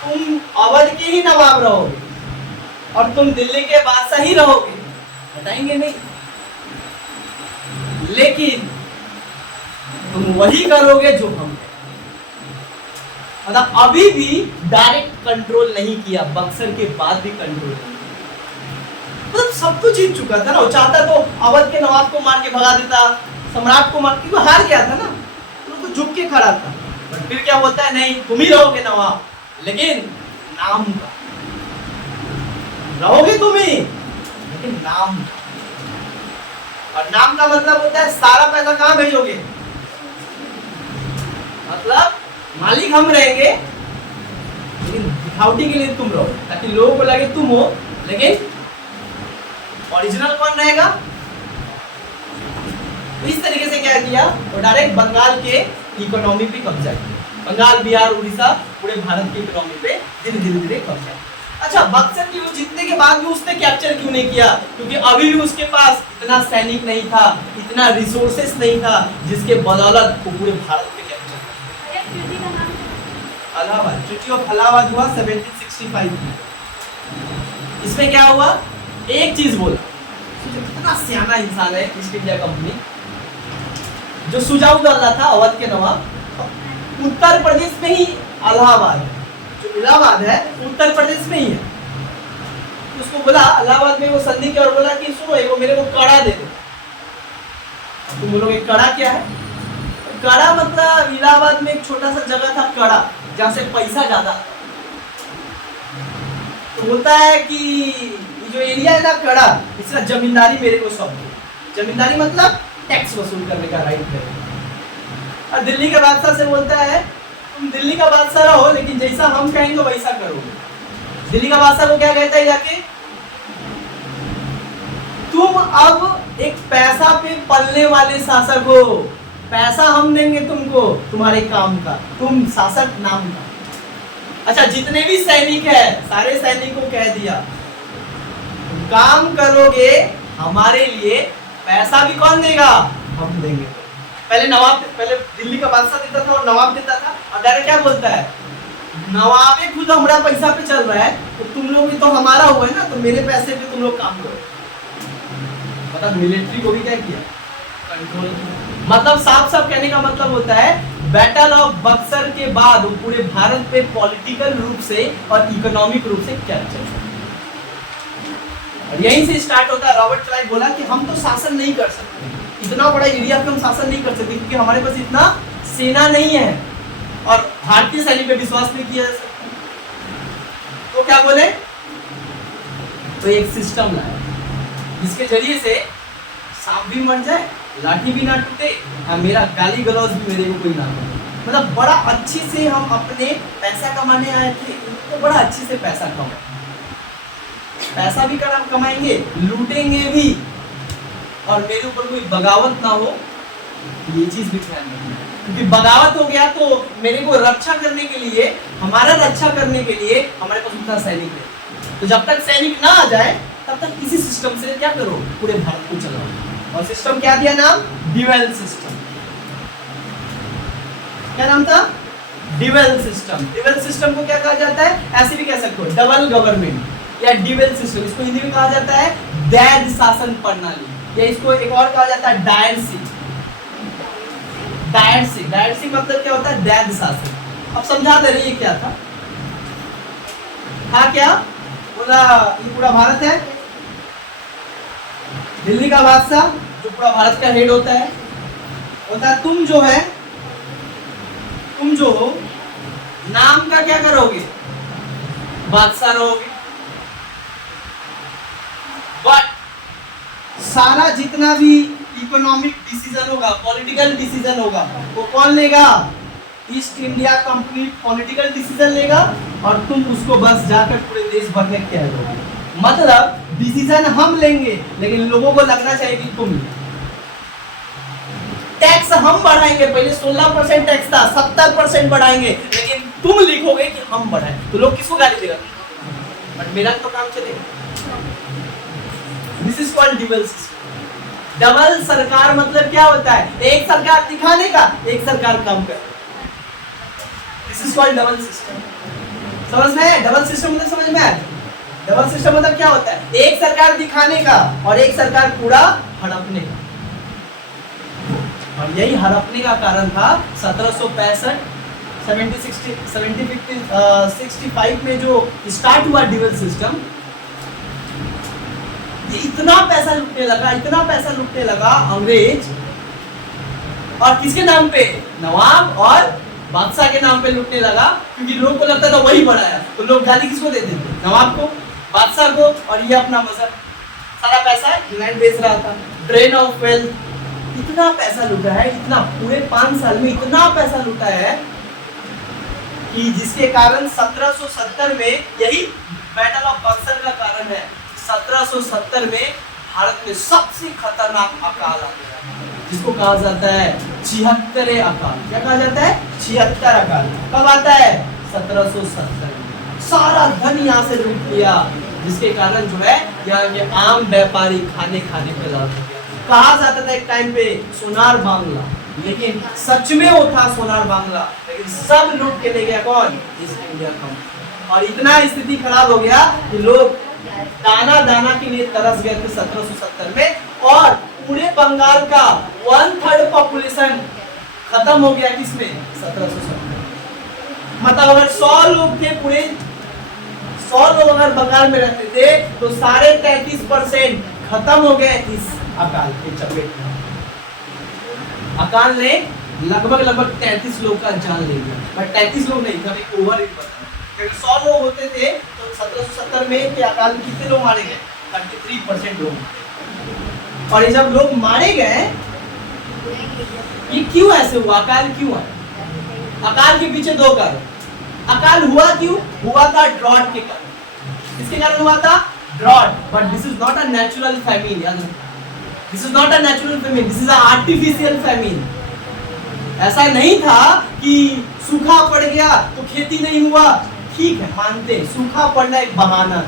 तुम अवध के ही नवाब रहोगे और तुम दिल्ली के बादशाह ही रहोगे, बताएंगे नहीं, लेकिन तुम वही करोगे जो हम। मतलब अभी भी डायरेक्ट कंट्रोल नहीं किया, बक्सर के बाद भी कंट्रोल नहीं, मतलब सब कुछ जीत चुका था ना। वो चाहता तो अवध के नवाब को मार के भगा देता, सम्राट को मार, क्योंकि हार गया था ना, तो झुक के खड़ा था। पर फिर क्या बोलता है, नहीं तुम ही रहोगे नवाब, लेकिन नाम का रहोगे तुम ही, लेकिन नाम का। और नाम का मतलब होता है सारा पैसा कहाँ भेजोगे, मतलब मालिक हम रहेंगे, लेकिन दिखावटी के लिए तुम रहो, ताकि लोगों को लगे तुम हो, लेकिन ओरिजिनल कौन रहेगा। इस तरीके से क्या किया, तो डायरेक्ट बंगाल के इकोनॉमी पे कब्जा किया, बंगाल, बिहार, उड़ीसा, पूरे भारत की इकोनॉमी पे धीरे धीरे धीरे कब्जा। अच्छा, बक्सर की जीतने के बाद भी उसने कैप्चर क्यों नहीं किया, क्योंकि अभी भी उसके पास इतना सैनिक नहीं था, इतना रिसोर्सेस नहीं था, जिसके बदौलत वो पूरे भारत पे कैप्चर किया। इलाहाबाद, ट्रीटी ऑफ इलाहाबाद हुआ 1765 में। इसमें क्या हुआ, एक चीज बोला, कितना सियाना इंसान है ईस्ट इंडिया कंपनी, जो शुजाउद्दौला था अवध के नवाब, उत्तर प्रदेश में ही इलाहाबाद, जो इलाहाबाद है उत्तर प्रदेश में ही है, तो उसको बोला इलाहाबाद में वो संधि किया और बोला कि सुनो एक मेरे को कड़ा दे दो। तुम बोलोगे कड़ा क्या है, कड़ा मतलब इलाहाबाद में एक छोटा सा जगह था कड़ा, जहाँ से पैसा ज्यादा, तो होता है कि जो एरिया है ना कड़ा, इसका जमींदारी मेरे को सौंप दो। जमींदारी मतलब टैक्स वसूल करने का राइट है। और दिल्ली के बादशाह से बोलता है तुम दिल्ली का बादशाह रहो, लेकिन जैसा हम कहेंगे वैसा करोगे। दिल्ली का बादशाह को क्या कहता है जाके, तुम अब एक पैसा पे पलने वाले शासक हो, पैसा हम देंगे तुमको तुम्हारे काम का, तुम शासक नाम का। अच्छा, जितने भी सैनिक है सारे सैनिक को कह दिया तुम काम करोगे हमारे लिए, पैसा भी कौन देगा, हम देंगे। पहले नवाब, पहले दिल्ली का बादशाह देता था और नवाब देता था, और डायरेक्ट क्या बोलता है, नवाबे खुद हमारा पैसा पे चल रहा है, तो तुम लोग भी तो हमारा हुआ है ना, तो मेरे पैसे पे तुम लोग काम करो। मतलब मिलिट्री को भी क्या किया, कंट्रोल किया। मतलब साफ साफ कहने का मतलब होता है बैटल ऑफ बक्सर के बाद वो पूरे भारत पे पॉलिटिकल रूप से और इकोनॉमिक रूप से कैप्चर, और यहीं से स्टार्ट होता है। रॉबर्ट क्लाइव बोला कि हम तो शासन नहीं कर सकते, इतना बड़ा एरिया पे हम शासन नहीं कर सकते क्योंकि हमारे पास इतना सेना नहीं है और भारतीय सैनिक पे विश्वास नहीं किया जा सकता। तो क्या बोले, तो एक सिस्टम लाया जिसके जरिए से सांप भी मर जाए, लाठी भी ना टूटे, और मेरा गाली गलौज भी मेरे को कोई ना करे। मतलब बड़ा अच्छे से हम अपने पैसा कमाने आए थे, तो बड़ा अच्छे से पैसा कमाए, पैसा भी कमाएंगे, लूटेंगे भी, और मेरे ऊपर कोई बगावत ना हो, ये चीज भी ध्यान रखना। क्योंकि बगावत हो गया तो मेरे को रक्षा करने के लिए, हमारा रक्षा करने के लिए हमारे पास उतना सैनिक है। तो जब तक सैनिक ना आ जाए तब तक किसी सिस्टम से क्या करो, पूरे भारत को चलाओ। और सिस्टम क्या दिया नाम, डिवेल सिस्टम। क्या नाम था, डिवेल सिस्टम। डिवेल सिस्टम को क्या कहा जाता है, ऐसे भी कह सकते हो डबल गवर्नमेंट या डिवेल सिस्टम। इसको हिंदी में कहा जाता है दैद शासन प्रणाली, या इसको एक और कहा जाता है डायरसी। डायरसी, डायरसी मतलब क्या होता है, दैद शासन। अब समझा दे रही है क्या था, क्या बोला, ये पूरा भारत है, दिल्ली का बादशाह जो पूरा भारत का हेड होता है, तुम जो है, तुम जो हो नाम का क्या करोगे, बादशाह रहोगे, बट सारा जितना भी इकोनॉमिक डिसीजन होगा, पॉलिटिकल डिसीजन होगा, वो कौन लेगा, east India company political decision लेगा, और तुम उसको बस जाकर पूरे देश भर में कह दोगे। मतलब डिसीजन हम लेंगे लेकिन लोगों को लगना चाहिए कि तुम, टैक्स हम बढ़ाएंगे, पहले 16% टैक्स था, 70% बढ़ाएंगे, लेकिन तुम लिखोगे कि हम बढ़ाएं, तो लोग किसको गाली देगा, बट मेरा तो काम चलेगा। This is called double system. Double सरकार मतलब क्या होता है, एक सरकार दिखाने का, एक सरकार काम कर। This is called double system. समझ में है, डबल सिस्टम मतलब समझ में आया। डबल सिस्टम मतलब क्या होता है, एक सरकार दिखाने का और एक सरकार पूरा हड़पने का। और यही हड़पने का कारण था 1765 65 में जो स्टार्ट हुआ डबल सिस्टम। ये इतना पैसा लूटने लगा, इतना पैसा लूटने लगा अंग्रेज, और किसके नाम पे, नवाब और बादशाह के नाम पे लूटने लगा, क्योंकि लोगों को लगता था वही बढ़ाया, तो लोग गाली किसको देते थे, नवाब को, बादशाह को, और ये अपना मजहब, सारा पैसा इंग्लैंड बेच रहा था। ड्रेन ऑफ वेल्थ, इतना पैसा लूटा है, इतना पूरे 5 साल में इतना पैसा लूटा है कि जिसके कारण 1770 में, यही बैटल ऑफ बक्सर का कारण है, 1770 में भारत में सबसे खतरनाक अकाल आ गया, जिसको कहा जाता है 76 अकाल। क्या कहा जाता है, 76 अकाल। कब आता है, 1770 में। सारा धन यहाँ से लूट लिया, जिसके कारण जो है यहाँ के आम व्यापारी खाने पे लग गया। कहा जाता था एक टाइम पे सोनार बांग्ला, लेकिन सच में वो था सोनार बांग्ला, लेकिन सब लूट के ले गया कौन, ईस्ट इंडिया कंपनी। और इतना स्थिति खराब हो गया कि लोग दाना दाना के लिए तरस गए थे 1770 में, और पूरे बंगाल का 1/3 पॉपुलेशन खत्म हो गया किसमें, 1770। मतलब अगर 100 लोग थे, पूरे 100 लोग अगर बंगाल में रहते थे, तो 33.5% खत्म हो गए इस अकाल के चपेट में। अकाल ने लगभग 33 लोग का जान ले लिया, बट 33 लोग नहीं, कभी ओवर इट बता, क्योंकि 100 लोग होते थे तो 1770 में के अकाल में कितने लोग मारे गए, 33% लोग। और ये जब लोग मारे गए, ये क्यों ऐसे हुआ, अकाल क्यों आया? अकाल के पीछे 2 कारण। अकाल हुआ क्यों, हुआ था ड्रॉट के कारण। इसके कारण हुआ था drought, but this is not a natural famine, याद रखना, this is not a natural famine, this is a artificial famine. ऐसा नहीं था कि सूखा पड़ गया तो खेती नहीं हुआ, ठीक है मानते, सूखा पड़ना एक बहाना,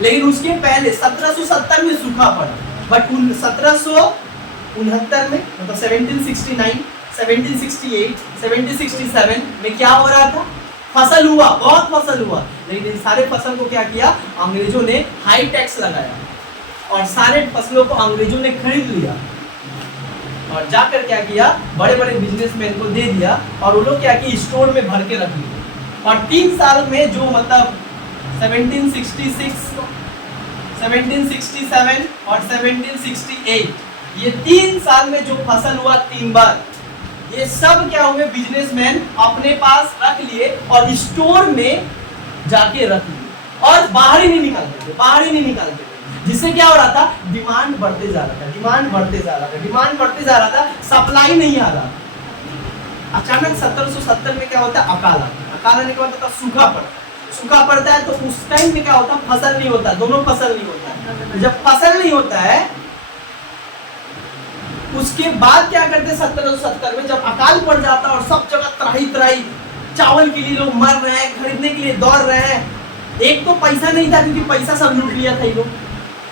लेकिन उसके पहले 1770 में सूखा पड़ा, बट 1769 में, मतलब 1769, 1768, 1767 में क्या हो रहा था, फसल हुआ, बहुत फसल हुआ, लेकिन इन सारे फसल को क्या किया, अंग्रेजों ने हाई टैक्स लगाया। और सारे फसलों को अंग्रेजों ने खरीद लिया और जाकर क्या किया, बड़े बड़े बिजनेसमैन को दे दिया और वो लोग क्या किया, स्टोर में भर के रख लिया। और 3 साल में जो मतलब 1766, 1767 और 1768, ये 3 साल में जो फसल हुआ 3 बार, ये सब क्या हुए, बिजनेसमैन अपने पास रख लिए और स्टोर में जाके रख लिए और बाहर ही नहीं निकालते थे, बाहर ही नहीं निकालते थे। जिससे क्या हो रहा था, डिमांड बढ़ते जा रहा था, डिमांड बढ़ते जा रहा था, डिमांड बढ़ते जा रहा था, सप्लाई नहीं आ रहा। अचानक 1770 में क्या होता है, अकाल आता है। अकाल आने के बाद सूखा पड़ता है। सूखा पड़ता है तो उस टाइम में क्या होता है, फसल नहीं होता, दोनों फसल नहीं होता है। जब फसल नहीं होता है उसके बाद क्या करते हैं, 1770 में जब अकाल पड़ जाता है और सब जगह त्राही त्राही, चावल के लिए लोग मर रहे हैं, खरीदने के लिए दौड़ रहे हैं। एक तो पैसा नहीं था क्योंकि पैसा सब लूट लिया था ये लोग,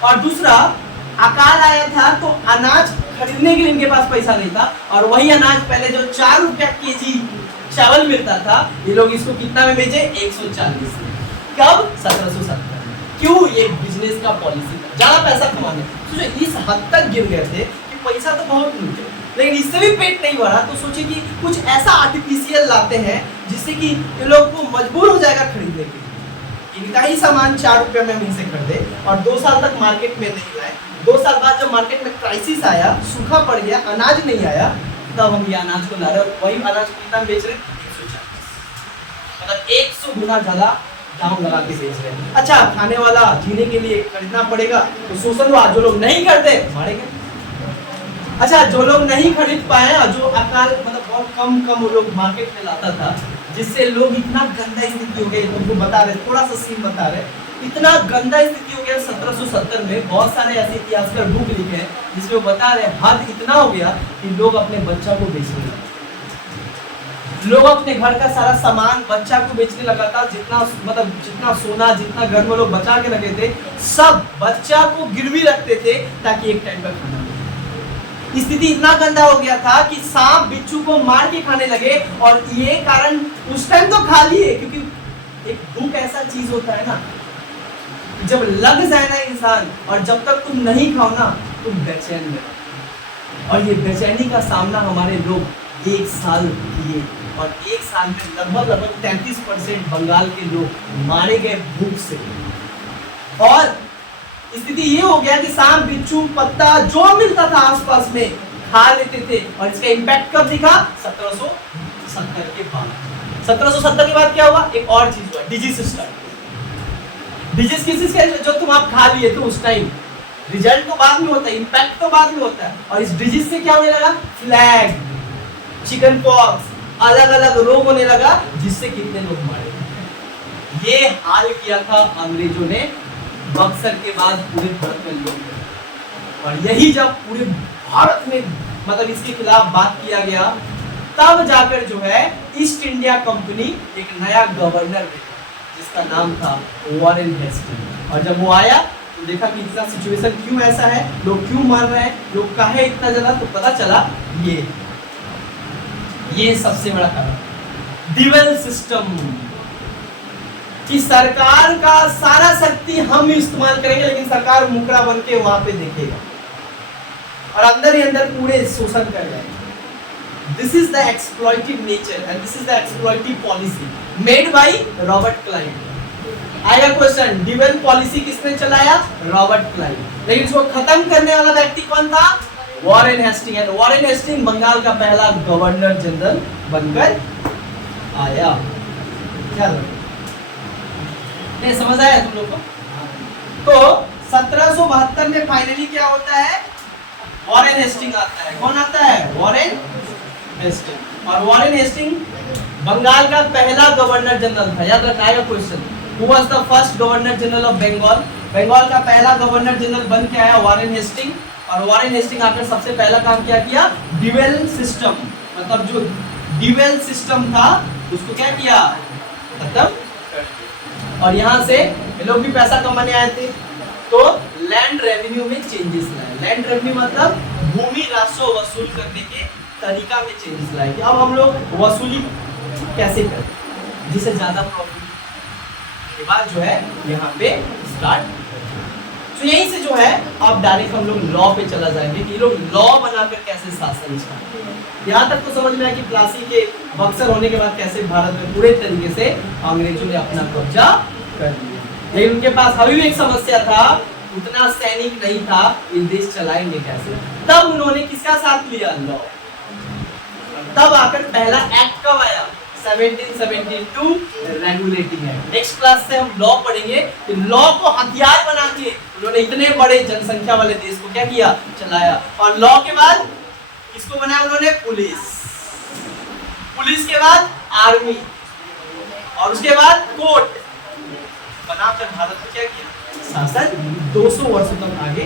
और दूसरा अकाल आया था तो अनाज खरीदने के लिए इनके पास पैसा नहीं था। और वही अनाज पहले जो 4 रुपया केजी चावल मिलता था, ये लोग इसको कितना में बेचे, 140 में। कब, 1770। क्यों, ये बिजनेस का पॉलिसी था, ज्यादा पैसा कमाने। तो इस हद तक गिर गए थे कि पैसा तो बहुत मिलते, लेकिन इससे भी पेट नहीं भरा, तो सोचे कि कुछ ऐसा आर्टिफिशियल लाते हैं जिससे कि ये लोग को मजबूर हो जाएगा खरीदने के लिए। इनका ही सामान 4 रुपये में हम इनसे खरीदे और 2 साल तक मार्केट में नहीं लाए। 2 साल बाद जब मार्केट में क्राइसिस आया, सूखा पड़ गया, अनाज नहीं आया, तब हम ये अनाज को ला रहे हैं। वही अनाज को कितना बेच रहे हैं, 140, मतलब 100 गुना ज्यादा दाम लगा के बेच रहे हैं। अच्छा, खाने वाला जीने के लिए खरीदना पड़ेगा तो शोषण हुआ, जो लोग नहीं करते मारे गए। अच्छा, जो लोग नहीं खरीद पाए और जो अकाल मतलब बहुत कम वो लोग मार्केट में लाता था, जिससे लोग इतना गंदा स्थिति हो गई, तुमको बता रहे, थोड़ा सा सीन बता रहे, इतना गंदा स्थिति हो गया 1770 में। बहुत सारे ऐसे इतिहासकार बुक लिखे हैं जिसमें वो बता रहे हद इतना हो गया कि लोग अपने बच्चा को बेचने लगे। लोग अपने घर का सारा सामान बच्चा को बेचने लगा था। जितना सोना, जितना घर में लोग बचा के रखे थे, सब बच्चा को गिरवी रखते थे ताकि एक टाइम का खाना। स्थिति इतना गंदा हो गया था कि सांप बिच्छू को मार के खाने लगे। और ये कारण उस टाइम तो खा लिए, क्योंकि एक भूख ऐसा चीज होता है ना, जब लग जाए ना इंसान, और जब तक तुम नहीं खाओ ना तुम बेचैन में। और ये बेचैनी का सामना हमारे लोग 1 साल किए और 1 साल में लगभग 33% बंगाल के लोग मारे गए भूख से। और स्थिति ये हो गया कि सांप बिच्छू पत्ता जो मिलता था आसपास में खा लेते थे। और इसका इम्पैक्ट कब दिखा, 1770 के बाद। 1770 के बाद क्या हुआ, एक और चीज हुआ, डिजीज स्टार्ट। डिजीज किस चीज का, जो तुम आप खा लिए थे उस टाइम, रिजल्ट तो बाद में होता है, इम्पैक्ट तो बाद में होता है। और इस डिजीज से क्या होने लगा, फ्लैग, चिकन पॉक्स, अलग अलग रोग होने लगा, जिससे कितने लोग मारे। ये हाल किया था अंग्रेजों ने बक्सर के बाद पूरे भारत में लोग। और यही जब पूरे भारत में मतलब इसके खिलाफ बात किया गया, तब जाकर जो है ईस्ट इंडिया कंपनी एक नया गवर्नर भेजा जिसका नाम था वॉरेन हेस्टिंग्स। और जब वो आया तो देखा कि इतना सिचुएशन क्यों ऐसा है, लोग क्यों मर रहे हैं, लोग काहे इतना ज्यादा, तो पता चला ये सबसे बड़ा कारण ड्यूअल सिस्टम, कि सरकार का सारा शक्ति हम इस्तेमाल करेंगे लेकिन सरकार मुकरा बन के वहां पे देखेगा और अंदर ही अंदर पूरे शोषण कर जाएगा। This is the exploitative nature and this is the exploitative policy made by Robert Clive. आएगा क्वेश्चन, ड्यूअल पॉलिसी किसने चलाया, रॉबर्ट क्लाइव। लेकिन इसको खत्म करने वाला व्यक्ति कौन था, Warren Hastings. And Warren Hastings Bengal का पहला गवर्नर जनरल बनकर आया। क्या नहीं समझ आया तुम लोग को? तो 1772 में फाइनली क्या होता है, वॉरेन हेस्टिंग्स आता है। कौन आता है, वॉरेन हेस्टिंग्स। और वॉरेन हेस्टिंग्स बंगाल का पहला गवर्नर जनरल था। याद रखिएगा question, who was the first governor general of Bengal. Bengal का पहला गवर्नर जनरल बन के आया वॉरेन हेस्टिंग्स। और वॉरेन हेस्टिंग्स आकर सबसे पहला काम क्या किया, ड्यूअल सिस्टम, मतलब जो ड्यूअल सिस्टम था उसको क्या किया, खत्म। और यहाँ से लोग भी पैसा कमाने आए थे, तो लैंड रेवेन्यू में चेंजेस लाए। लैंड रेवेन्यू मतलब भूमि राजस्व वसूल करने के तरीका में चेंजेस लाए कि अब हम लोग वसूली कैसे करें जिससे ज्यादा प्रॉफिट के बाद जो है यहाँ पे स्टार्ट। तो यहीं से जो है आप डायरेक्ट हम लोग लॉ पे चला जाएंगे कि ये लोग लॉ बनाकर कैसे शासन चलाते। यहाँ तक तो समझ में आया कि प्लासी के बक्सर होने के बाद कैसे भारत में पूरे तरीके से अंग्रेजों ने अपना कब्जा कर लिया। लेकिन उनके पास अभी भी एक समस्या था, उतना सैनिक नहीं था, ये देश चलाएंगे कैसे। तब उन्होंने किसका साथ लिया? लॉ। तब आकर पहला एक्ट कब आया? 1772 रेगुलेटिंग एक्ट। नेक्स्ट क्लास से हम लॉ पढ़ेंगे कि लॉ को हथियार बना के उन्होंने इतने बड़े जनसंख्या वाले देश को क्या किया? चलाया। और लॉ के बाद किसको बनाया उन्होंने? पुलिस। पुलिस के बाद आर्मी, और उसके बाद कोर्ट बनाकर भारत को क्या किया? शासन 200 वर्षों तक आगे